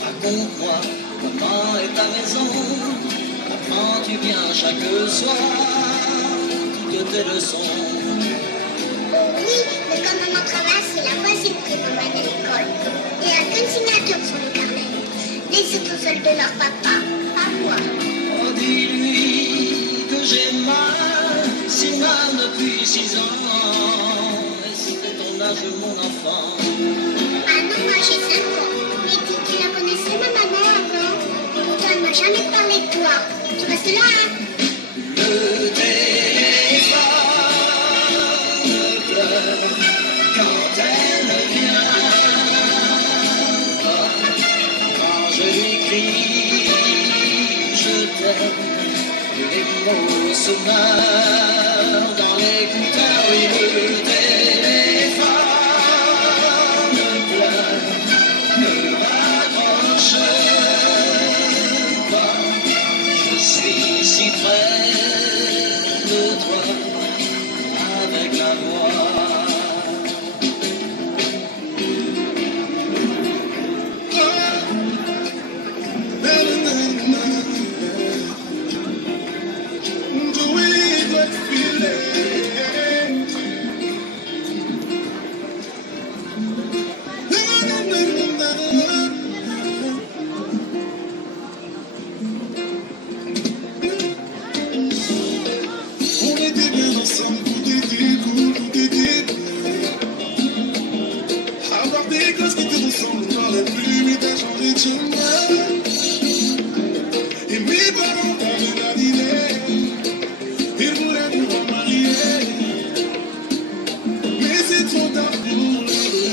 Raconte-moi, comment est ta maison? Quand tu viens chaque soir, tes leçons. Oui, mais quand maman travaille, c'est la voisine qui m'emmène à l'école. Il y a qu'une signature sur le carnet. Laissez tout seul de leur papa, pas moi. Oh, dis-lui que j'ai mal, si mal depuis 6 ans. Et c'est ton âge, mon enfant. Ah non, moi j'ai 5 ans. Mais dis, tu la connaissais ma maman avant? Pourtant elle m'a jamais parlé de toi. Tu restes là, hein? Le téléphone pleure quand elle vient. Quand je lui crie, je t'aime, les mots se meurent dans l'écouteur. Et le téléphone pleure, ne raccroche pas. Je suis si près de toi, avec la voix. On était bien ensemble, tout était cool, tout était bien. Avoir des gosses qui te ressemblent, on n'aurait plus, mais t'as changé de chemin. Et mes parents avaient validé, ils voulaient nous remarier. Mais c'est trop tard pour le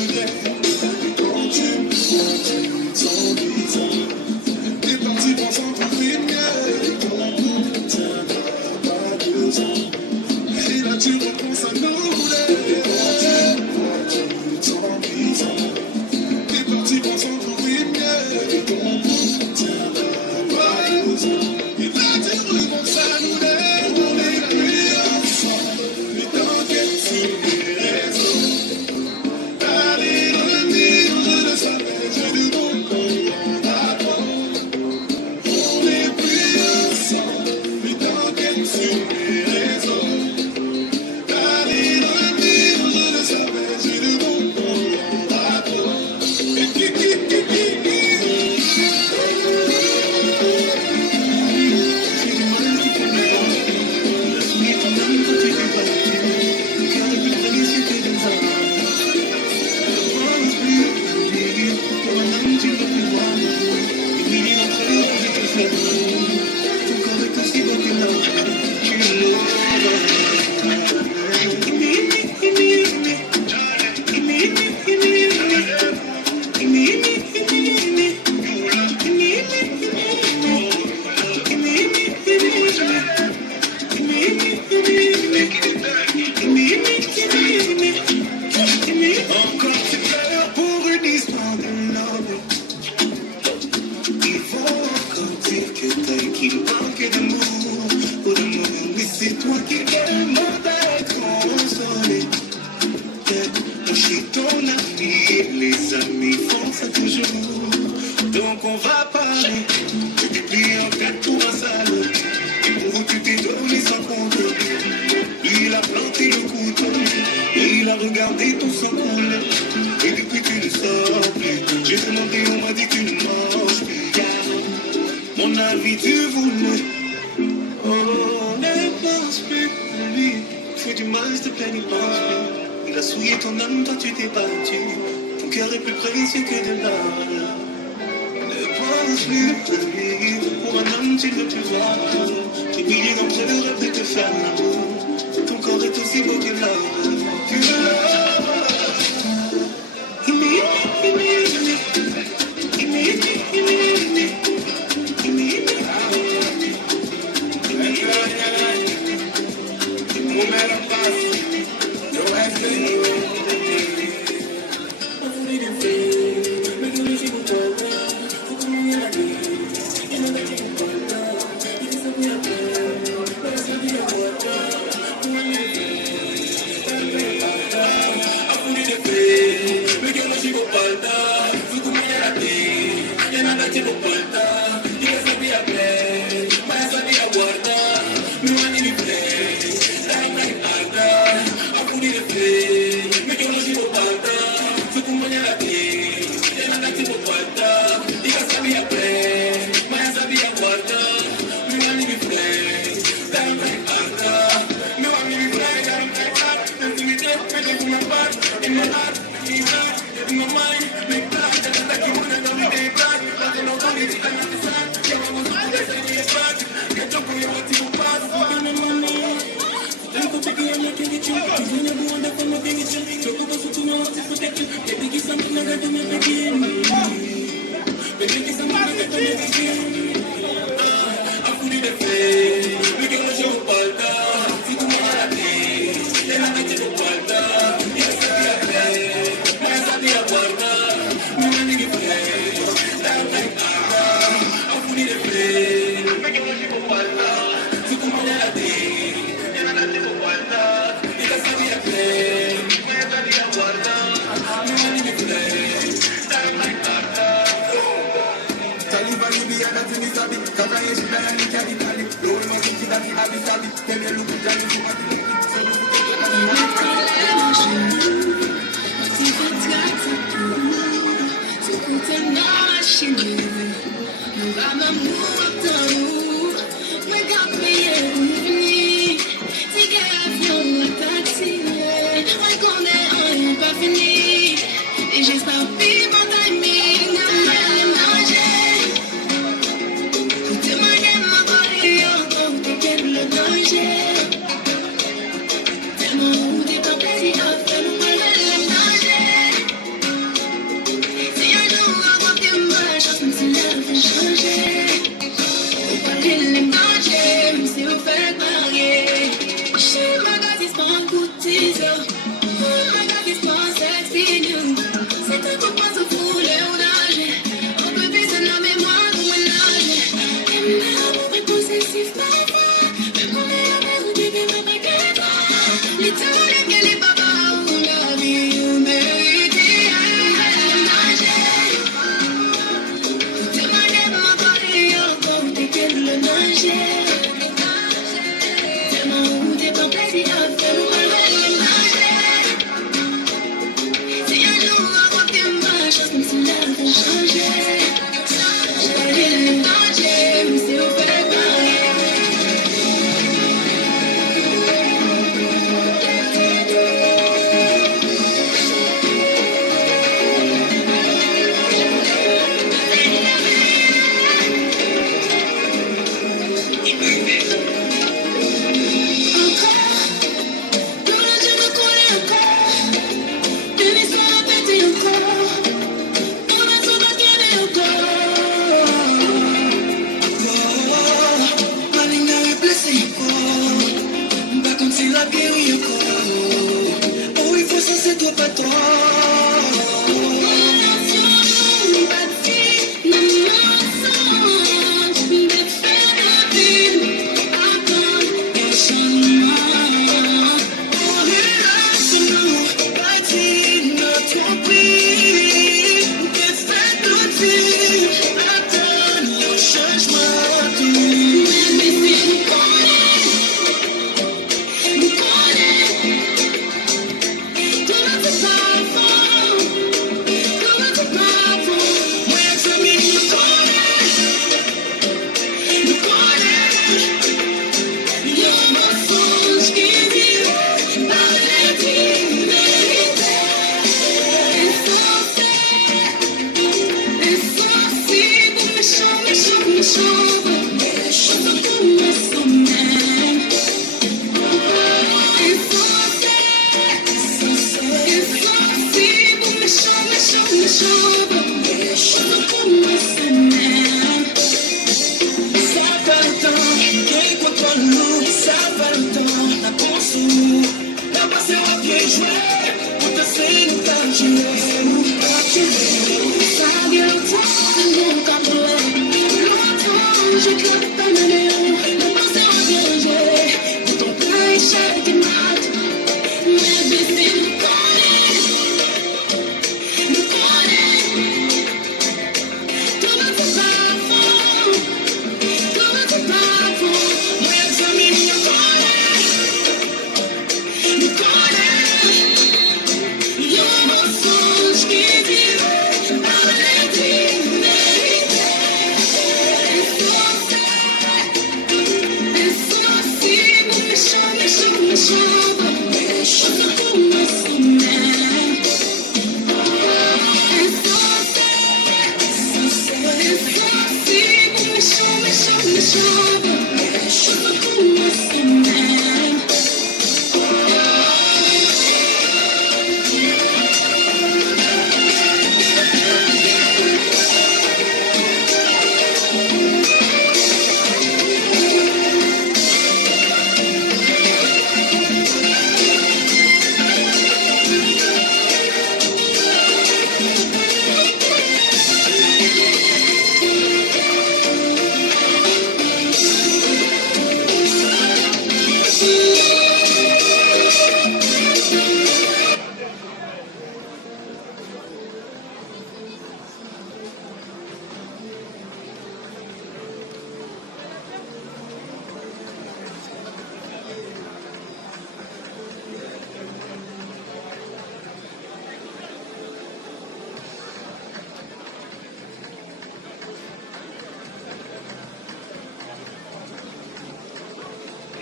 regret. Quand tu me sens bizarre, t'es parti pensant que t'es mieux. Ton amour tiendra pas 2 ans. Et là tu repenses à nous. Quand tu me sens bizarre, t'es parti pensant que t'es mieux. Ton amour tiendra pas 2 ans. Et là tu repenses à nous. On est plus ensemble. Mais t'inquiète sur les raisons. Allez, revenir, je le savais, j'ai du bon corps d'avant. On est plus ensemble, mais t'inquiète sur les raisons. Allez, revenir, je le savais, j'ai du bon corps d'avant. Et encore tu pleures pour une histoire de love. Ils vont encore dire que t'as qu'il manque d'amour. Pour l'amour, mais c'est toi qui demande à consoler. Moi je suis ton ami, les amis font ça toujours. Donc on va parler, je t'ai pris en tête pour un salaud. Et pour vous tu t'es donné sans compte. Lui il a planté le couteau, et il a regardé ton sang couler. Et depuis tu ne sors plus, j'ai demandé, on m'a dit que tu ne manges plus. Mon avis tu voulais, oh ne pense plus pour lui. Fais du mal s'il te plaît, n'y pense plus. Il a souillé ton âme, toi tu t'es battu. Ton cœur est plus précieux que de l'or. Ne pense plus pour lui. Pour un homme tu ne veux plus voir. J'ai brillé dans le rêve de te faire l'amour. Ton corps est aussi beau que l'or. Que l'or. me que no sigo falta, su compañía la tiene, ella la tiene falta, y ya sabía pre, más sabía guarda, me va a mi friend, dame my falta, me va a mi friend, dame my heart, and me dead, me take my part, in my heart, in my mind, me back, just like you wanna know me day back, but I know what it's gonna be sad, yeah, I was on the same back, get up on your what you pass, tengo que ir a la que he hecho, que sueño de onda con lo que he hecho, yo como su tú no vas a proteger, que te quizá no me hagas de mi pequeño, baby quizá no me hagas de mi pequeño, a furir de fe, me que no llevo falta, si tú me vas a ti, en la noche no falta, y ya sabía fe, me sabía guardar, me va a mi fe, dame falta, a furir de fe, me que no llevo falta, si tú me vas a ti.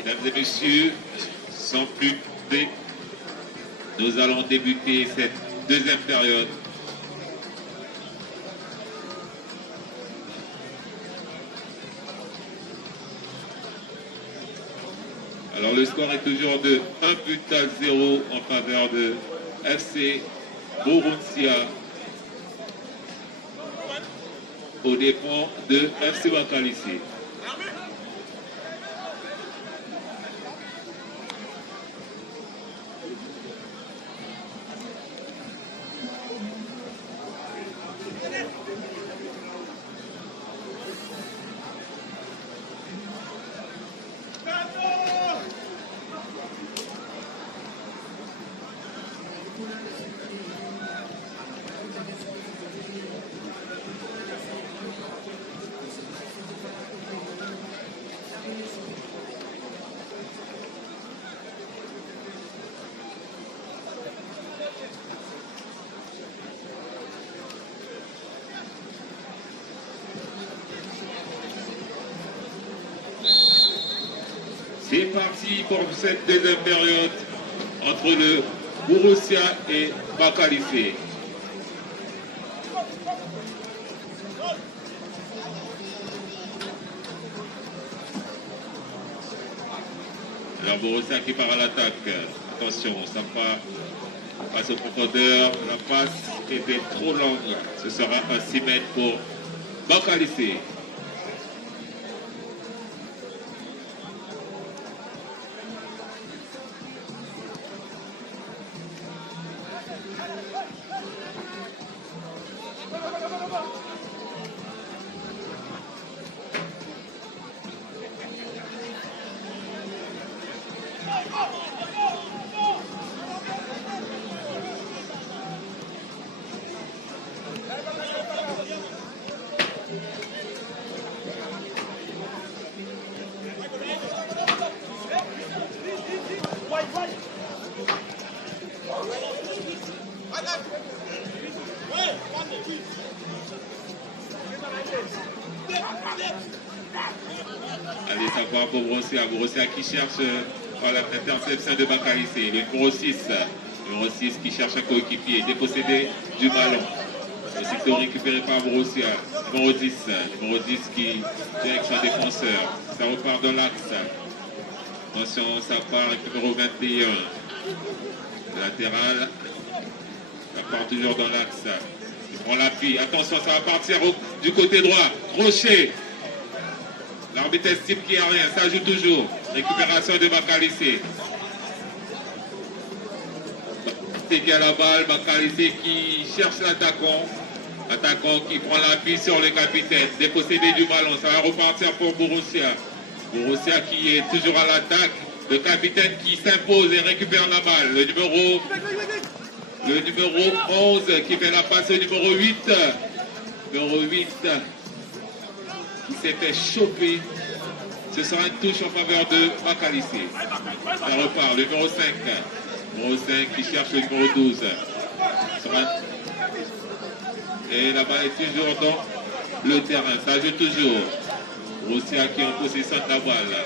Mesdames et messieurs, sans plus tarder, nous allons débuter cette deuxième période. Alors le score est toujours de 1-0 en faveur de FC Borussia aux dépens de FC Bakalisé. C'est parti pour cette deuxième période entre le Borussia et Bakalisé. Alors Borussia qui part à l'attaque. Attention, ça passe aux profondeurs. La passe était trop longue. Ce sera un 6 mètres pour Bakalisé. Allez savoir pour Borussia qui cherche l'interception de Bakalisé. Le numéro 6 qui cherche un coéquipier, dépossédé du ballon. Le secteur récupéré par Borussia. Numéro 10 qui dirige son défenseur. Ça repart dans l'axe. Attention, ça part avec numéro 21. Latéral. Ça part toujours dans l'axe. Il prend l'appui. Attention, ça va partir du côté droit. Crochet. L'arbitre estime qu'il n'y a rien. Ça joue toujours. Récupération de Bakalisé. C'est qui a la balle. Bakalisé qui cherche l'attaquant. Attaquant qui prend l'appui sur le capitaine. Dépossédé du ballon. Ça va repartir pour Borussia. Borussia qui est toujours à l'attaque. Le capitaine qui s'impose et récupère la balle. Le numéro 11 qui fait la passe au numéro 8. Numéro 8 qui s'est fait choper. Ce sera une touche en faveur de Bakalisé. Ça repart. Le numéro 5. Numéro 5 qui cherche le numéro 12. Et la balle est toujours dans le terrain. Ça joue toujours. Borussia qui est en possession de la balle.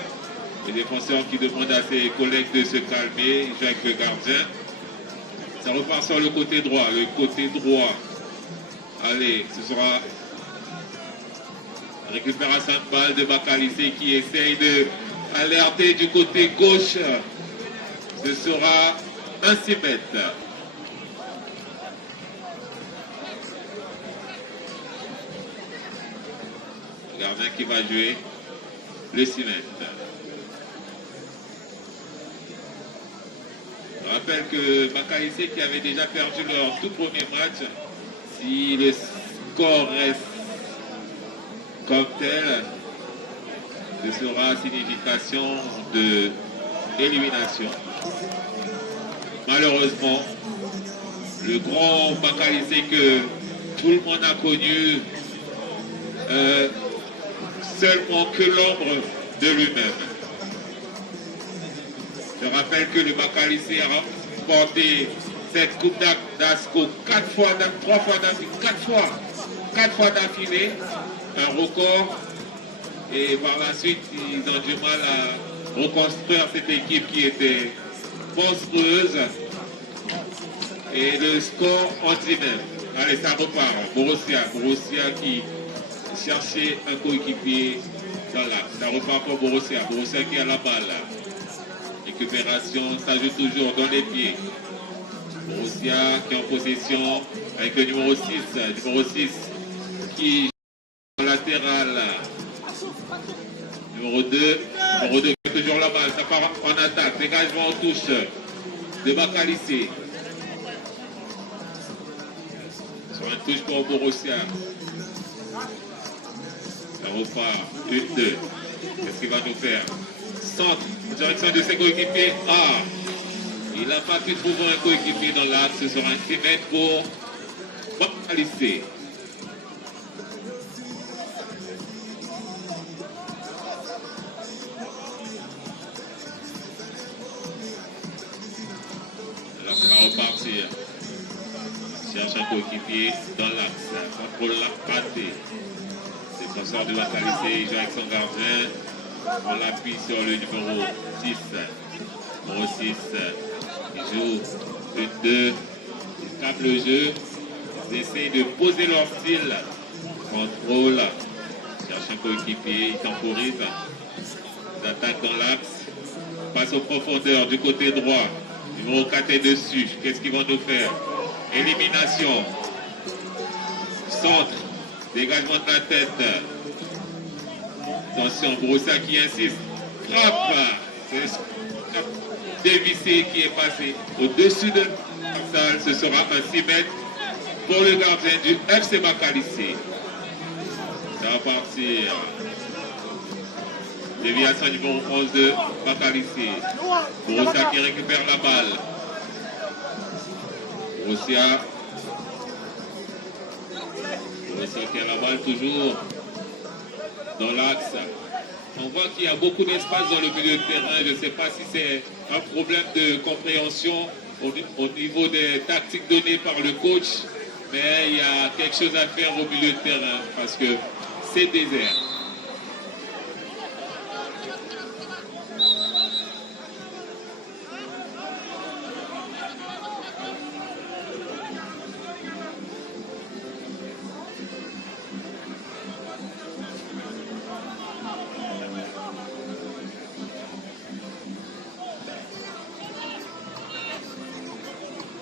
Les défenseurs qui demandent à ses collègues de se calmer. Il joue avec le gardien. Ça repart sur le côté droit. Le côté droit. Allez, ce sera récupération de balle de Bakalisé qui essaye de alerter du côté gauche. Ce sera un 6 mètres. Le gardien qui va jouer le 6 mètres. Je rappelle que Bakalisé qui avait déjà perdu leur tout premier match, si le score reste comme tel, ce sera signification de élimination. Malheureusement, le grand Bakalisé que tout le monde a connu, seulement que l'ombre de lui-même. Je rappelle que le Bakalisé a remporté cette Coupe d'Asco 4 fois d'affilée, un record, et par la suite ils ont du mal reconstruire cette équipe qui était monstrueuse. Et le score en 19. Allez, ça repart. Borussia qui cherchait un coéquipier dans l'axe. Ça repart pour Borussia. Borussia qui a la balle. Récupération, ça joue toujours dans les pieds. Borussia qui est en possession avec le numéro 6. Numéro 6 qui joue en latéral. Numéro 2 qui toujours la balle. Ça part en attaque. Dégagement en touche de Bakalissé. Sur une touche pour Borussia. Ça repart. 1-2. Qu'est-ce qu'il va nous faire? Centre, direction de ses coéquipiers. Ah, il n'a pas pu trouver un coéquipier dans l'axe. Ce sera un 6 mètres pour Bakalissé. Là, ça va repartir. Cherche un coéquipier dans l'axe. Contrôle la raté. Défenseur de Bakalissé, il joue avec son gardien. On l'appuie sur le numéro 6. Numéro 6, il joue 2. Ils tapent le jeu. Ils essayent de poser leur style. Contrôle. Cherche un coéquipier, ils temporisent. Ils attaquent dans l'axe. Passe aux profondeurs du côté droit. Numéro 4 est dessus. Qu'est-ce qu'ils vont nous faire? Élimination. Centre. Dégagement de la tête. Attention, Borussia qui insiste. Frappe. C'est dévissé qui est passé au-dessus de la salle. Ce sera un 6 mètres pour le gardien du FC Bakalissé. Ça va partir. Déviation numéro 11 de Bakalissé. Borussia qui récupère la balle. Borussia qui a la balle toujours dans l'axe. On voit qu'il y a beaucoup d'espace dans le milieu de terrain. Je ne sais pas si c'est un problème de compréhension au niveau des tactiques données par le coach, mais il y a quelque chose à faire au milieu de terrain parce que c'est désert.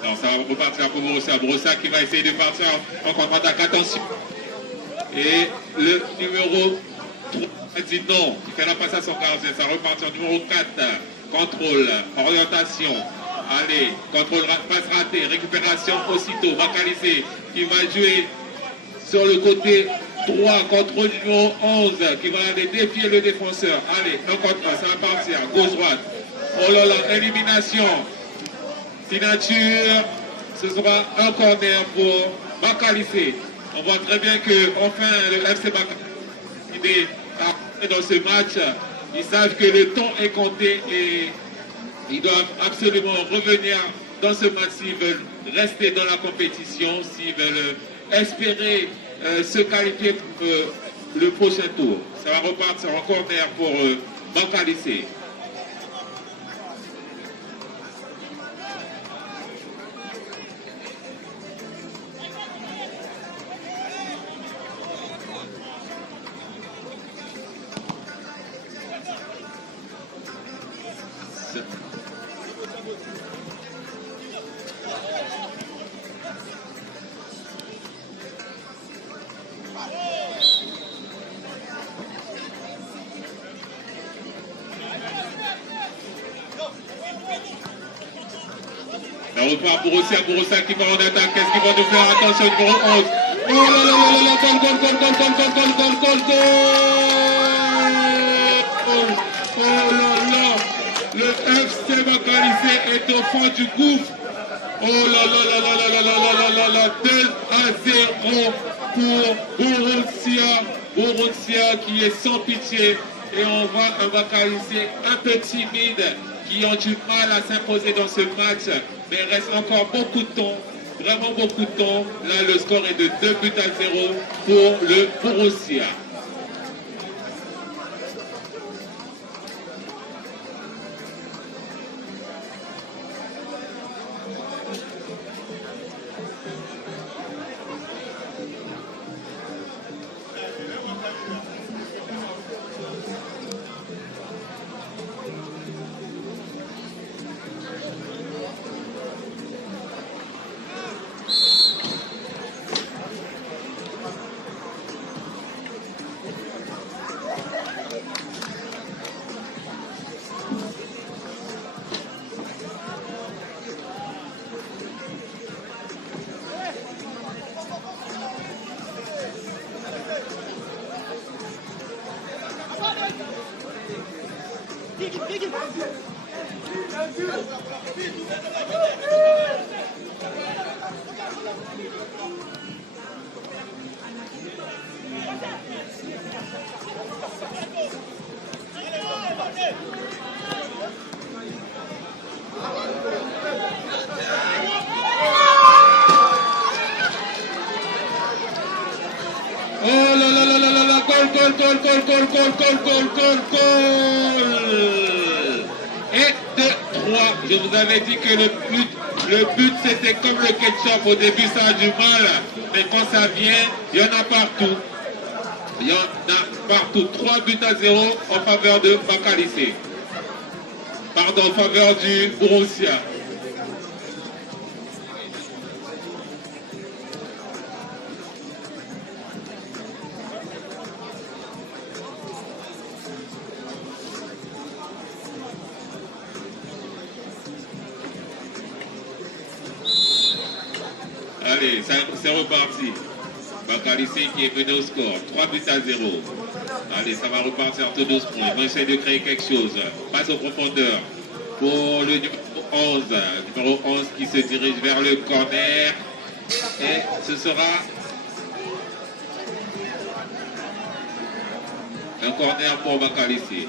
Alors ça va repartir pour Borussia. Borussia qui va essayer de partir en contre-attaque. Attention. Et le numéro 3 dit non. Il fait la passe à son gardien. Ça repart sur numéro 4. Contrôle. Orientation. Allez. Contrôle. Passe ratée. Récupération aussitôt. Bakalissé qui va jouer sur le côté droit. Contrôle numéro 11 qui va aller défier le défenseur. Allez. Un contre 1. Ça va partir. Gauche-droite. Oh là là. Élimination. Signature, ce sera un corner pour Bakalissé. On voit très bien que enfin le FC Bakalissé est dans ce match. Ils savent que le temps est compté et ils doivent absolument revenir dans ce match s'ils veulent rester dans la compétition, s'ils veulent espérer se qualifier pour le prochain tour. Ça va repartir en corner pour Bakalissé. Ça repart Borussia qui va en attaque. Qu'est-ce qu'il va nous faire? Attention, numéro 11. Oh là là là là, goal. Oh là là, le FC Bakalissé est au fond du gouffre. Oh là là là là là là là là là, 2-0 pour Borussia. Borussia qui est sans pitié. Et on voit un Bakalissé un peu timide qui ont du mal à s'imposer dans ce match. Mais il reste encore beaucoup de temps, vraiment beaucoup de temps. Là, le score est de 2-0 pour le Borussia. Oh là là là là là là, goal. Et 2-3. Je vous avais dit que le but c'était comme le ketchup. Au début ça a du mal, mais quand ça vient, il y en a partout. Il y en a partout. 3-0 en faveur de Bacalissé. Pardon, en faveur du Borussia. Allez, c'est reparti. Bacalissé qui est mené au score. 3-0. Allez, ça va repartir tout doucement. Ils vont essayer de créer quelque chose. Passe aux profondeurs pour le numéro 11. Numéro 11 qui se dirige vers le corner. Et ce sera un corner pour Bacalissé.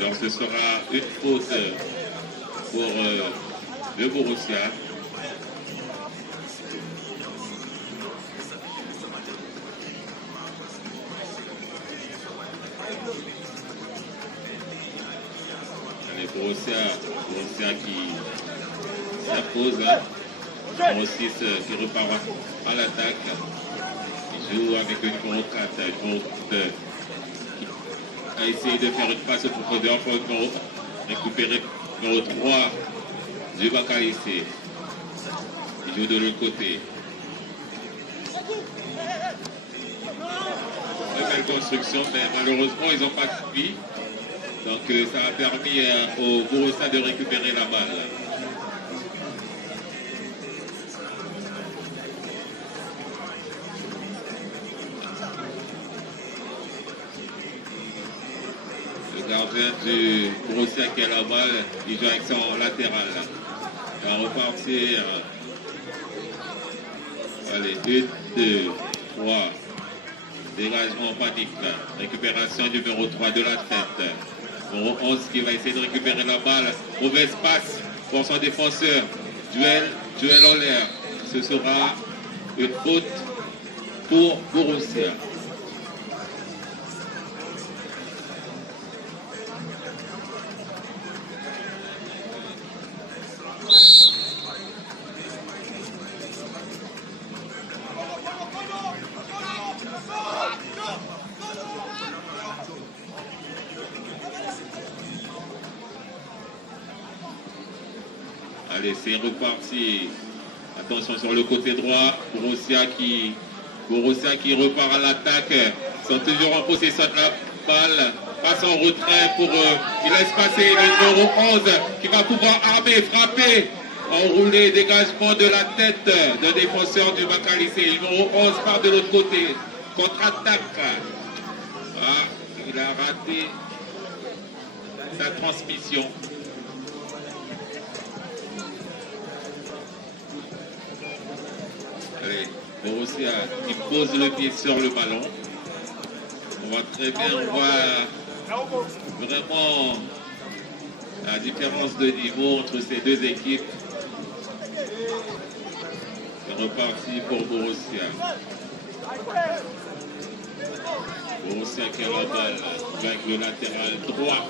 Alors ce sera une faute pour le Borussia. Les Borussia qui s'impose. Numéro 6 qui repart à l'attaque. Il joue avec le numéro 4. Numéro 2 a essayé de faire une passe au profondeur pour récupérer le numéro 3 du Bacalissé. Il joue de l'autre côté. Une belle construction, mais malheureusement ils n'ont pas suivi. Donc ça a permis au Borussia de récupérer la balle. Le gardien du Borussia qui a la balle, il joue avec son latéral. Il va repartir. Allez, 1, 2, 3. Dégagement en panique. Récupération numéro 3 de la tête. Numéro 11 qui va essayer de récupérer la balle. Mauvaise passe pour son défenseur. Duel en l'air. Ce sera une faute pour Borussia. Allez, c'est reparti. Attention sur le côté droit. Borussia qui repart à l'attaque. Ils sont toujours en possession de la balle. Passe en retrait pour eux. Il laisse passer le numéro 11 qui va pouvoir armer, frapper. Enroulé, dégagement de la tête d'un défenseur du Bacalissé. Le numéro 11 part de l'autre côté. Contre-attaque. Ah, il a raté sa transmission. Allez, Borussia qui pose le pied sur le ballon. On voit très bien, on voit vraiment la différence de niveau entre ces deux équipes. C'est reparti pour Borussia. Borussia qui a la balle avec le latéral droit.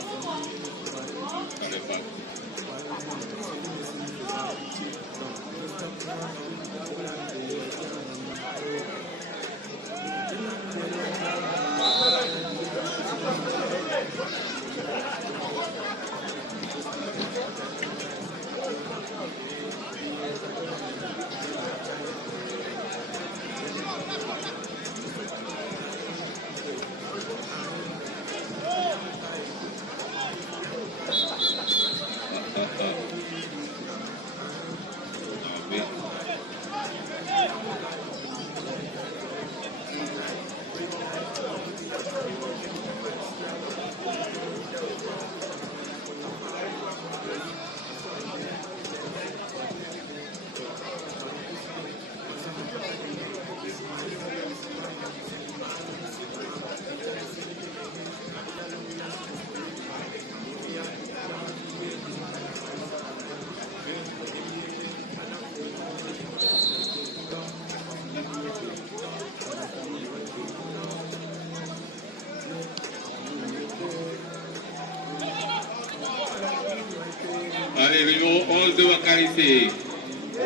Allez, le numéro 11 de Bakalisé.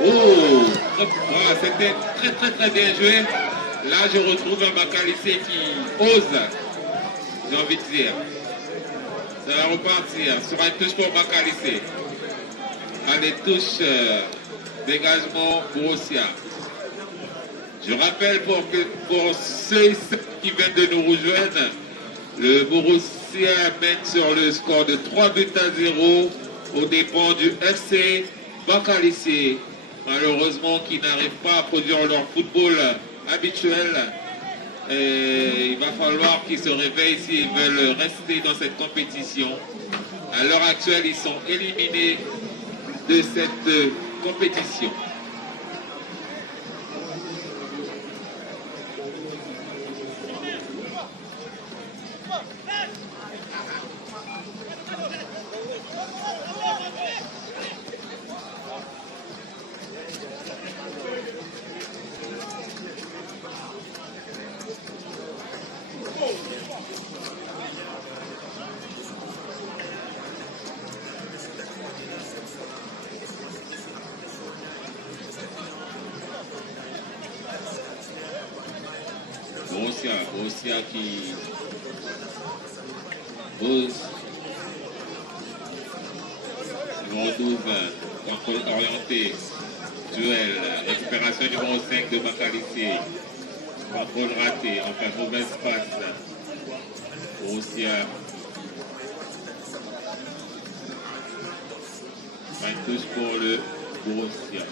Oh, voilà, c'était très bien joué. Là, je retrouve un Bakalisé qui ose, j'ai envie de dire. Ça va repartir sur une touche pour Bakalisé. Allez, touche, dégagement Borussia. Je rappelle pour ceux qui viennent de nous rejoindre, le Borussia mène sur le score de 3-0 aux dépens du FC Bakalisé. Malheureusement, qui n'arrivent pas à produire leur football habituel. Et il va falloir qu'ils se réveillent s'ils veulent rester dans cette compétition. À l'heure actuelle, ils sont éliminés de cette compétition. Borussia qui ose. Numéro 12, contrôle orienté. Duel, récupération numéro 5 de Bakalisé. Contrôle raté, enfin mauvaise passe. Borussia. Une touche pour le Borussia.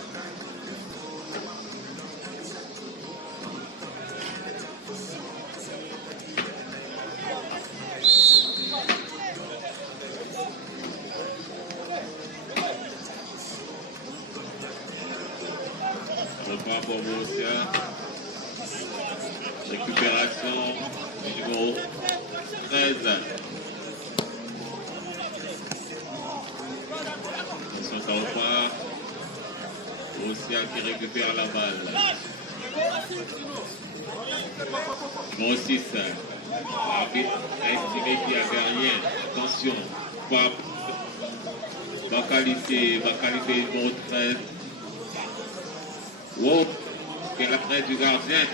Pour Borussia. Récupération du numéro 13. Attention, ça repart. Borussia qui récupère la balle. Numéro 6. L'arbitre a estimé qu'il n'y avait rien. Attention. Bakalisé numéro 13. Wow, quelle arrêt du gardien.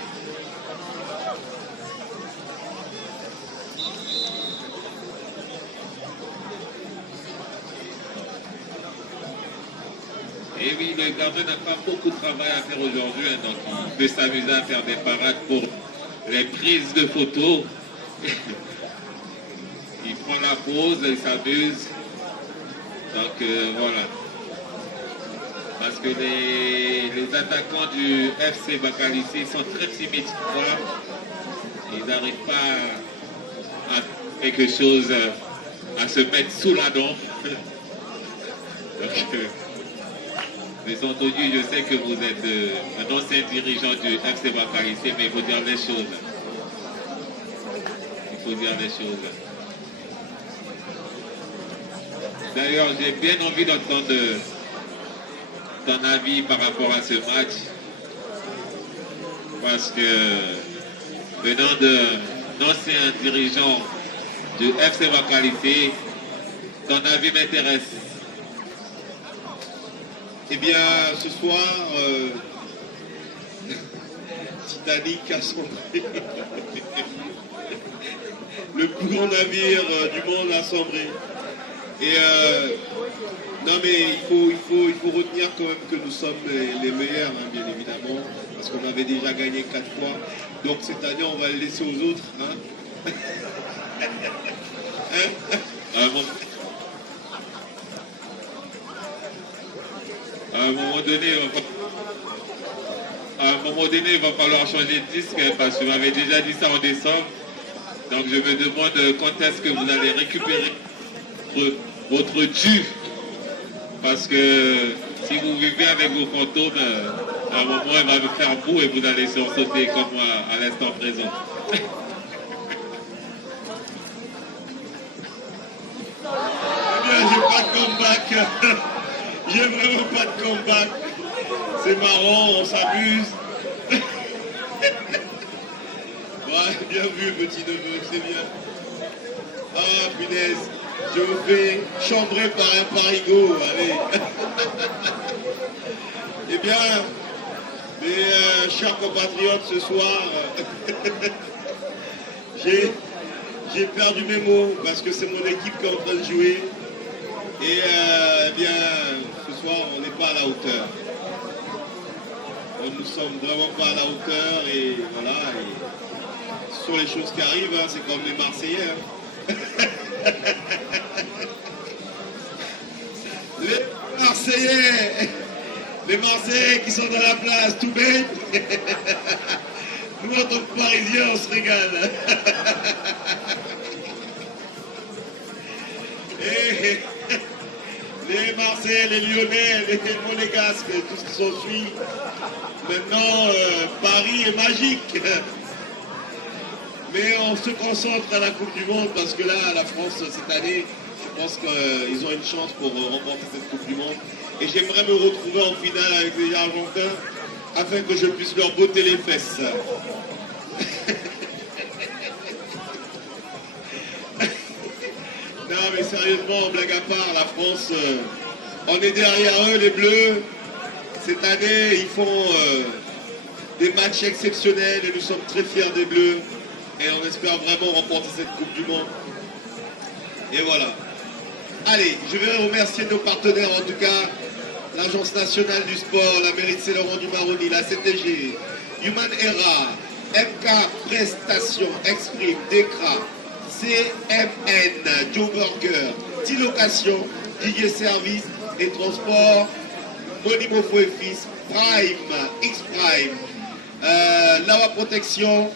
Et oui, le gardien n'a pas beaucoup de travail à faire aujourd'hui, hein, donc il peut s'amuser à faire des parades pour les prises de photos. Il prend la pause, il s'amuse. Donc voilà. Parce que les attaquants du FC Bakalisé sont très timides. Voilà. Ils n'arrivent pas à quelque chose, à se mettre sous la dent. Donc, mais entendu, je sais que vous êtes un ancien dirigeant du FC Bakalisé, mais il faut dire les choses. Il faut dire les choses. D'ailleurs, j'ai bien envie d'entendre ton avis par rapport à ce match, parce que venant d'un ancien dirigeant du FC Bakalisé, ton avis m'intéresse. Eh bien, ce soir, Titanic a sombré. Le plus grand navire du monde a sombré. Et non, mais il faut retenir quand même que nous sommes les meilleurs, hein, bien évidemment, parce qu'on avait déjà gagné 4 fois. Donc cette année, on va le laisser aux autres. Hein. À un moment donné, il va falloir changer de disque, hein, parce que vous m'avez déjà dit ça en décembre. Donc je me demande quand est-ce que vous allez récupérer votre dû. Parce que si vous vivez avec vos fantômes, à un moment, il va vous faire bout et vous allez sursauter comme moi à l'instant présent. Eh bien, j'ai pas de comeback. J'ai vraiment pas de comeback. C'est marrant, on s'amuse. Ouais, bien vu, petit neveu, c'est bien. Ah, punaise. Je vous fais chambrer par un parigot, allez. Eh bien, mes chers compatriotes, ce soir, j'ai perdu mes mots parce que c'est mon équipe qui est en train de jouer. Et eh bien, ce soir, on n'est pas à la hauteur. Nous sommes vraiment pas à la hauteur et voilà. Et ce sont les choses qui arrivent, hein, c'est comme les Marseillais. Hein. Les Marseillais qui sont dans la place, tout bête. Nous, en tant que Parisiens, on se régale. Et les Marseillais, les Lyonnais, les Monégasques, tout ce qui s'ensuit. Maintenant, Paris est magique. Mais on se concentre à la Coupe du Monde parce que là, la France, cette année, je pense qu'ils ont une chance pour remporter cette Coupe du Monde. Et j'aimerais me retrouver en finale avec les Argentins afin que je puisse leur botter les fesses. Non mais sérieusement, blague à part, la France, on est derrière eux, les Bleus. Cette année, ils font des matchs exceptionnels et nous sommes très fiers des Bleus. Et on espère vraiment remporter cette Coupe du Monde. Et voilà. Allez, je vais remercier nos partenaires en tout cas. L'Agence nationale du sport, la mairie de Saint-Laurent du Maroni, la CTG, Human Era, MK Prestations, Exprime, Decra, CMN, Joe Burger, T-Location, DJ Service et Transport, Monimofo et Fils, Prime, X-Prime, Lawa Protection.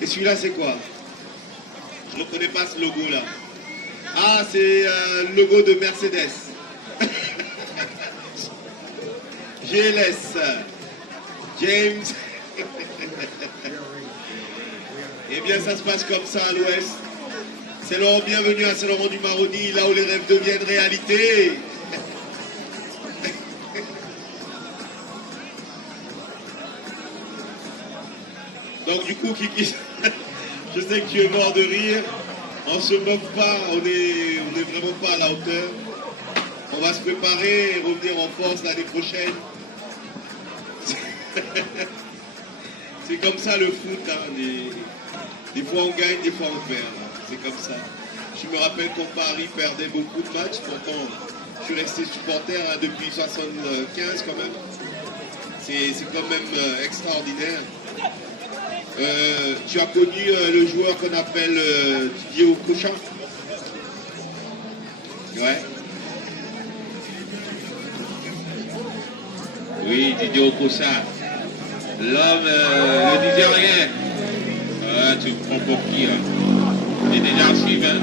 Et celui-là, c'est quoi? Je ne connais pas ce logo-là. Ah, c'est le logo de Mercedes. GLS. James. Eh bien, ça se passe comme ça à l'ouest. C'est Laurent, bienvenue à Saint-Laurent du Maroni, là où les rêves deviennent réalité. Donc du coup, Kiki, je sais que tu es mort de rire. On se moque pas, on est vraiment pas à la hauteur. On va se préparer et revenir en force l'année prochaine. C'est comme ça le foot. Hein. Des fois on gagne, des fois on perd. C'est comme ça. Je me rappelle quand Paris perdait beaucoup de matchs. Pourtant, je suis resté supporter hein, depuis 75 quand même. C'est quand même extraordinaire. Tu as connu le joueur qu'on appelle Didier Okocha? Ouais. Oui, Didier Okocha. L'homme, le Nigérien. Tu me prends pour qui hein? J'ai des archives. Hein?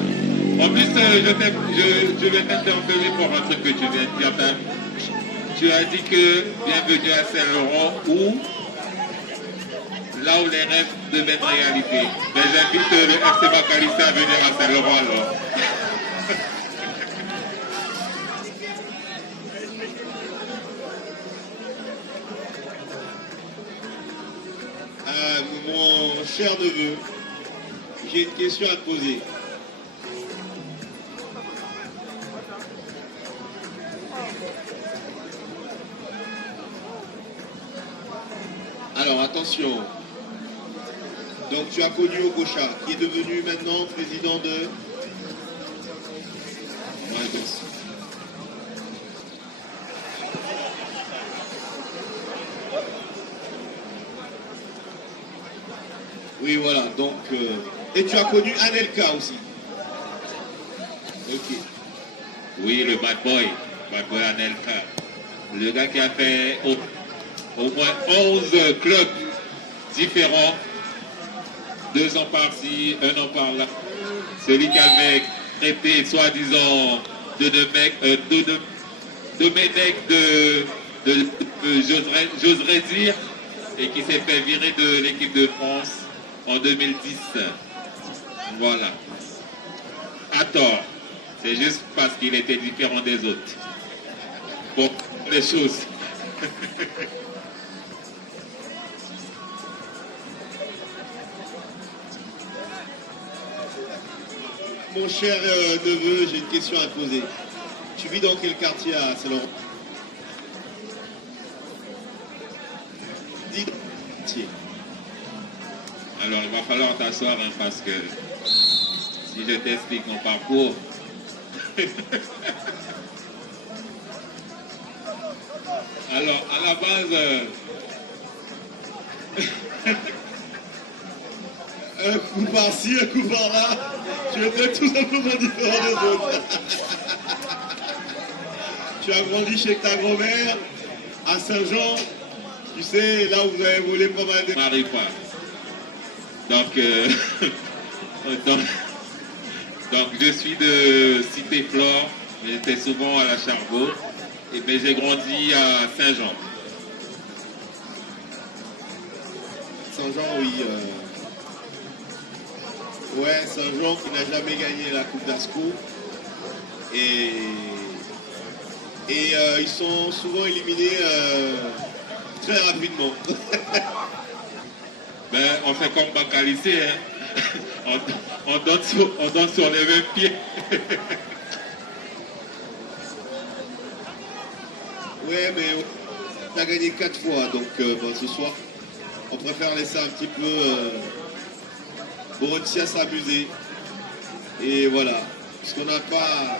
En plus, je vais t'interpeller pour un truc que tu viens de dire. Tu as dit que bienvenue à Saint-Laurent où là où les rêves deviennent réalité. Mais j'invite le FC Bacalissé à venir à Saint-Laurent alors. Mon cher neveu, j'ai une question à te poser. Alors attention. Donc tu as connu Okocha, qui est devenu maintenant président de... Oui, voilà, donc... Et tu as connu Anelka aussi. Ok. Oui, le bad boy Anelka. Le gars qui a fait au moins 11 clubs différents. 2 ans par-ci, 1 an par-là. Celui qui avait traité, soi-disant, de Domenech j'oserais dire, et qui s'est fait virer de l'équipe de France en 2010. Voilà. À tort. C'est juste parce qu'il était différent des autres. Pour les choses. mon cher neveu, j'ai une question à te poser. Tu vis dans quel quartier à Saint-Laurent? Dis quartier. Alors, il va falloir t'asseoir hein, parce que si je t'explique mon parcours, alors, à la base, un coup par-ci, un coup par-là, tu étais tout simplement différent des autres. Tu as grandi chez ta grand-mère, à Saint-Jean, tu sais, là où vous avez volé pas mal de... je m'arrive pas. Donc, donc, je suis de Cité-Flore, j'étais souvent à la Chargot, mais j'ai grandi à Saint-Jean. Saint-Jean, oui. Ouais, Saint-Jean qui n'a jamais gagné la Coupe d'Asco. Et ils sont souvent éliminés très rapidement. Ben, on fait comme Bacalissé, hein. on donne sur les mêmes pieds. Ouais, mais on a gagné 4 fois, donc ce soir, on préfère laisser un petit peu Borussia s'amuser. Et voilà, parce qu'on n'a pas...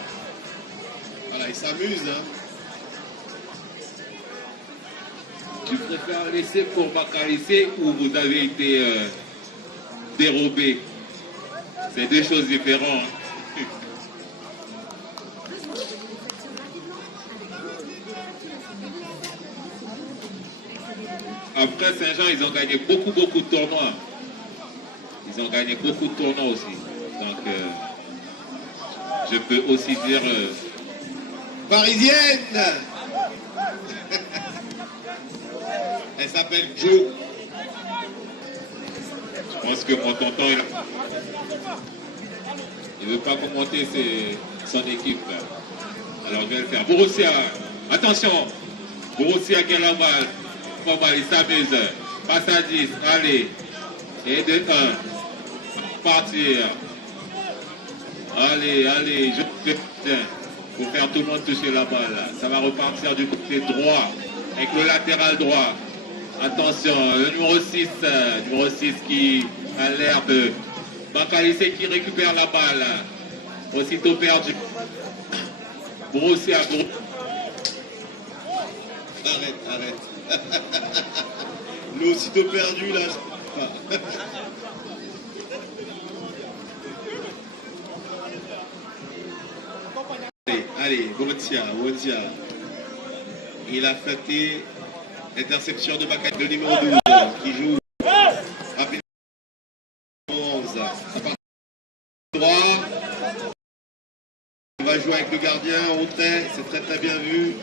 Voilà, ils s'amusent, hein. Tu préfères laisser pour Bacalissé ou vous avez été dérobé? C'est deux choses différentes. Après Saint-Jean, ils ont gagné beaucoup de tournois. Ils ont gagné beaucoup de tournois aussi. Donc, je peux aussi dire... Parisienne. Elle s'appelle Jo. Je pense que mon tonton, il ne veut pas commenter son équipe. Alors je vais le faire. Borussia, attention. Borussia qui a la balle. Pas mal, il s'amuse. Passe à 10, allez. Et de 1. Partir. Allez, je pour faire tout le monde toucher la balle. Ça va repartir du côté droit. Avec le latéral droit. Attention, le numéro 6 qui a l'air de Bacalissé qui récupère la balle. Aussitôt perdu. Borussia. Arrête. Le aussitôt perdu, là. Allez, Borussia. Il a flatté l'interception de Bacalissé, le numéro 12, qui joue rapidement 11. Ça part droit. Il va jouer avec le gardien en retrait, c'est très bien vu.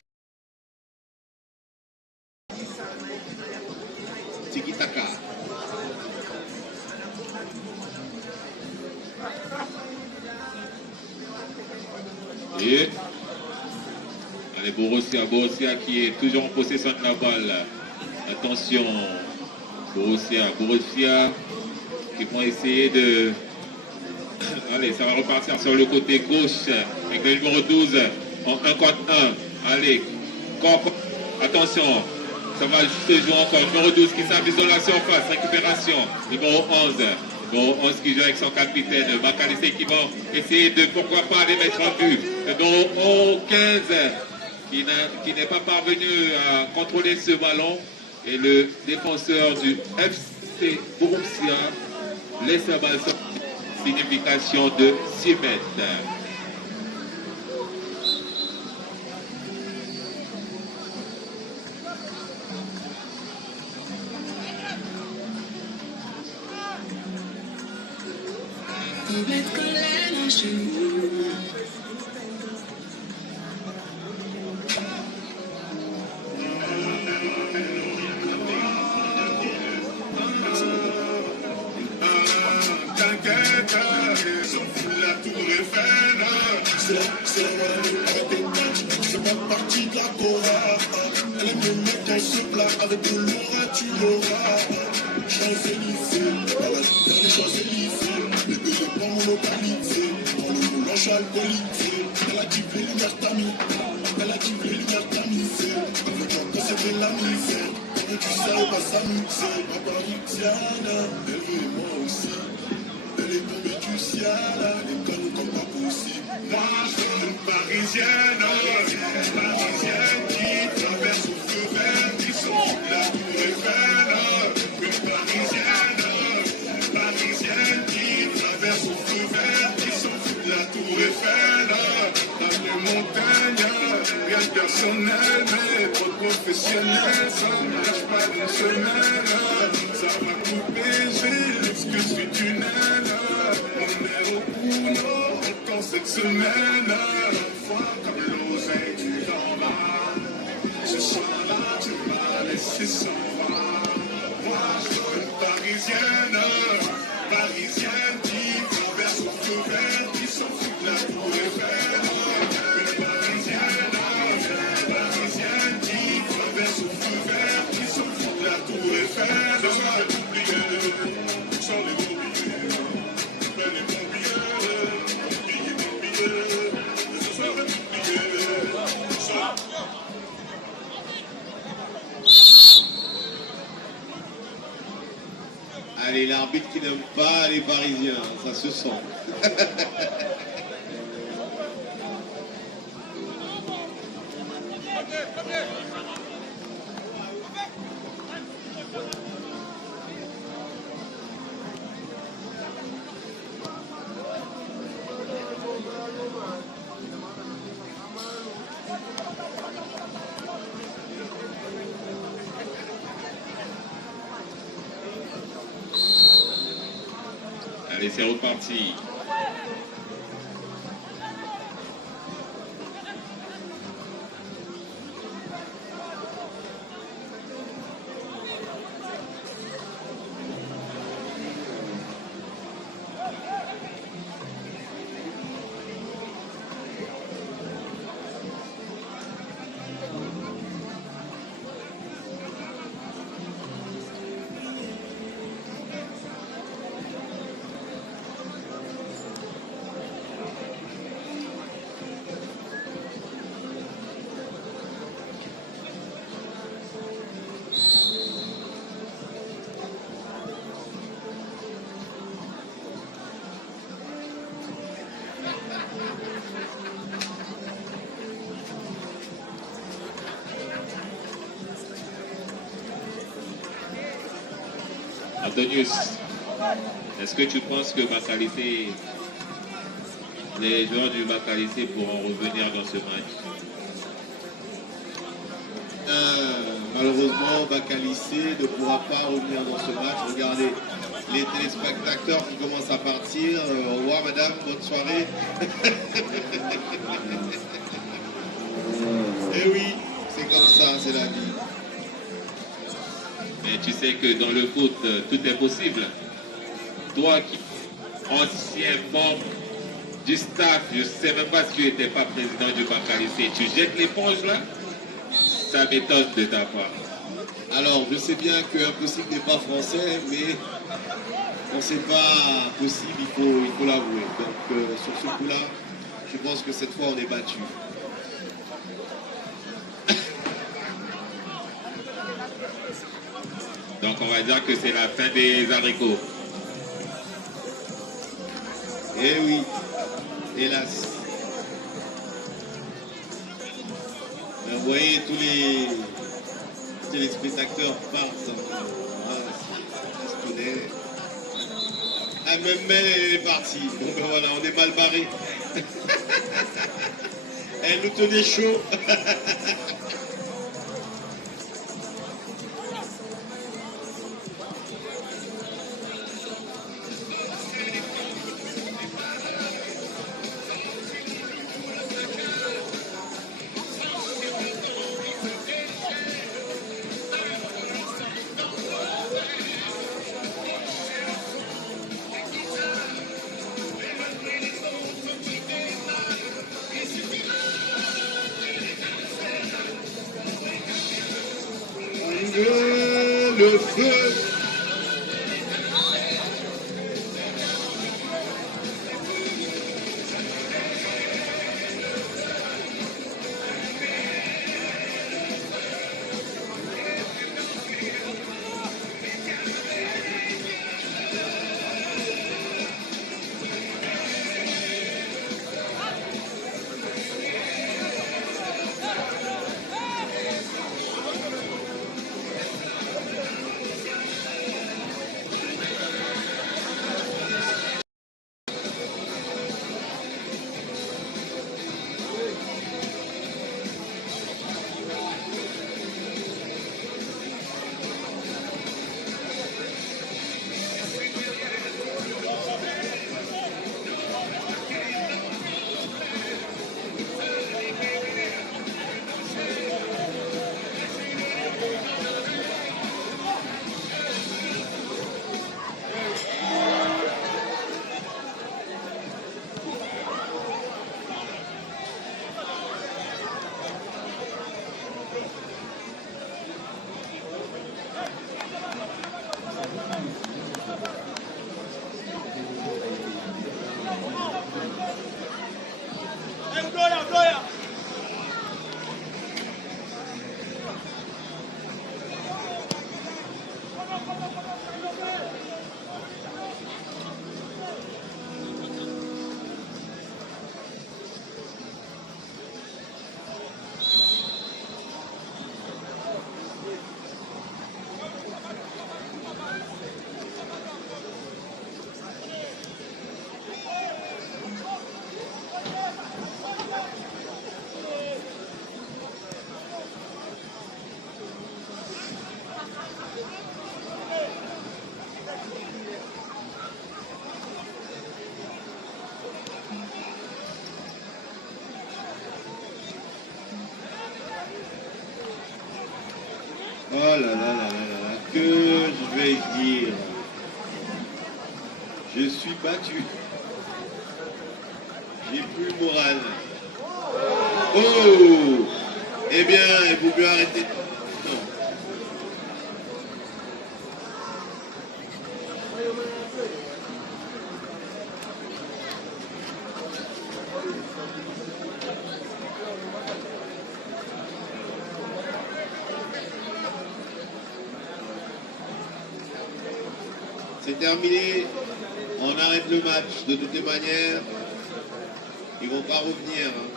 Tiki-taka. Et allez, Borussia qui est toujours en possession de la balle. Attention, Borussia qui vont essayer de... Allez, ça va repartir sur le côté gauche avec le numéro 12 en 1 contre 1. Allez, attention, ça va se jouer encore. Numéro 12 qui s'avise dans la surface, récupération. Numéro 11. Numéro 11 qui joue avec son capitaine, Bacalissé qui va essayer de, pourquoi pas, aller mettre un but. Numéro 15 qui n'est pas parvenu à contrôler ce ballon. Et le défenseur du FC Borussia laisse la balle sortir. Signification de 6 mètres. Faut mettre colère chez nous. La tour Eiffel, c'est pas partie de la Cora. Elle aime le mec dans ce plat, avec de l'aura tu l'auras. Champs-Élysées, balade vers les Champs-Élysées, les deux pas monopalisés, pour le suis alcoolisé. Elle a dit les lumières tamies. Elle a dit les lumières tamisées. Avec un peu c'est de la misère. Et tu sais on va s'amuser. Ma parisienne, elle veut moi aussi. Elle est tombée du ciel, elle est conne comme pas possible. Moi je veux une parisienne qui traverse au feu vert, qui s'en fout de la tour Eiffel. Une parisienne qui traverse au feu vert, qui s'en fout de la tour Eiffel. Dans les montagnes, rien de personnel, mais trop professionnel, ça ne lâche pas d'une semaine. Ça va couper, j'ai l'excuse du tunnel. On est au boulot encore cette semaine. Une fois comme l'oseille tu t'en vas. Ce soir-là tu m'as laissé sans va. Moi je veux une parisienne qui traverse au feu vert, qui s'en fout de la tour Eiffel. Une parisienne qui traverse au feu vert, qui s'en fout de la tour Eiffel. Ce soir est oublié, sans les oubliés. Mais les bons billets, ce soir est oublié. Allez, l'arbitre qui n'aime pas les Parisiens, ça se sent. Allez, c'est reparti. Antonius, est-ce que tu penses que les joueurs du Bacalissé pourront revenir dans ce match? Malheureusement, Bacalissé ne pourra pas revenir dans ce match. Regardez les téléspectateurs qui commencent à partir. Au revoir madame, bonne soirée. Eh oui, c'est comme ça, c'est la vie. Mais tu sais que dans le foot, tout est possible. Toi qui ancien membre du staff, je ne sais même pas si tu n'étais pas président du Bacalissé, tu jettes l'éponge là? Ça m'étonne de ta part. Alors, je sais bien que impossible n'est pas français, mais quand c'est pas possible, il faut l'avouer. Donc, sur ce coup-là, je pense que cette fois, on est battu. Donc, on va dire que c'est la fin des haricots. Eh oui, hélas. Vous voyez, tous les téléspectateurs partent. On se connaît. Ah, même Mel, elle est partie. Bon, ben voilà, on est mal barré. Elle nous tenait chaud. Le feu. Oh là là là là là, que je vais dire. Je suis battu. J'ai plus le moral. Oh! Eh bien, il faut mieux arrêter. Non. C'est terminé. On arrête le match. De toutes les manières, ils vont pas revenir. Hein.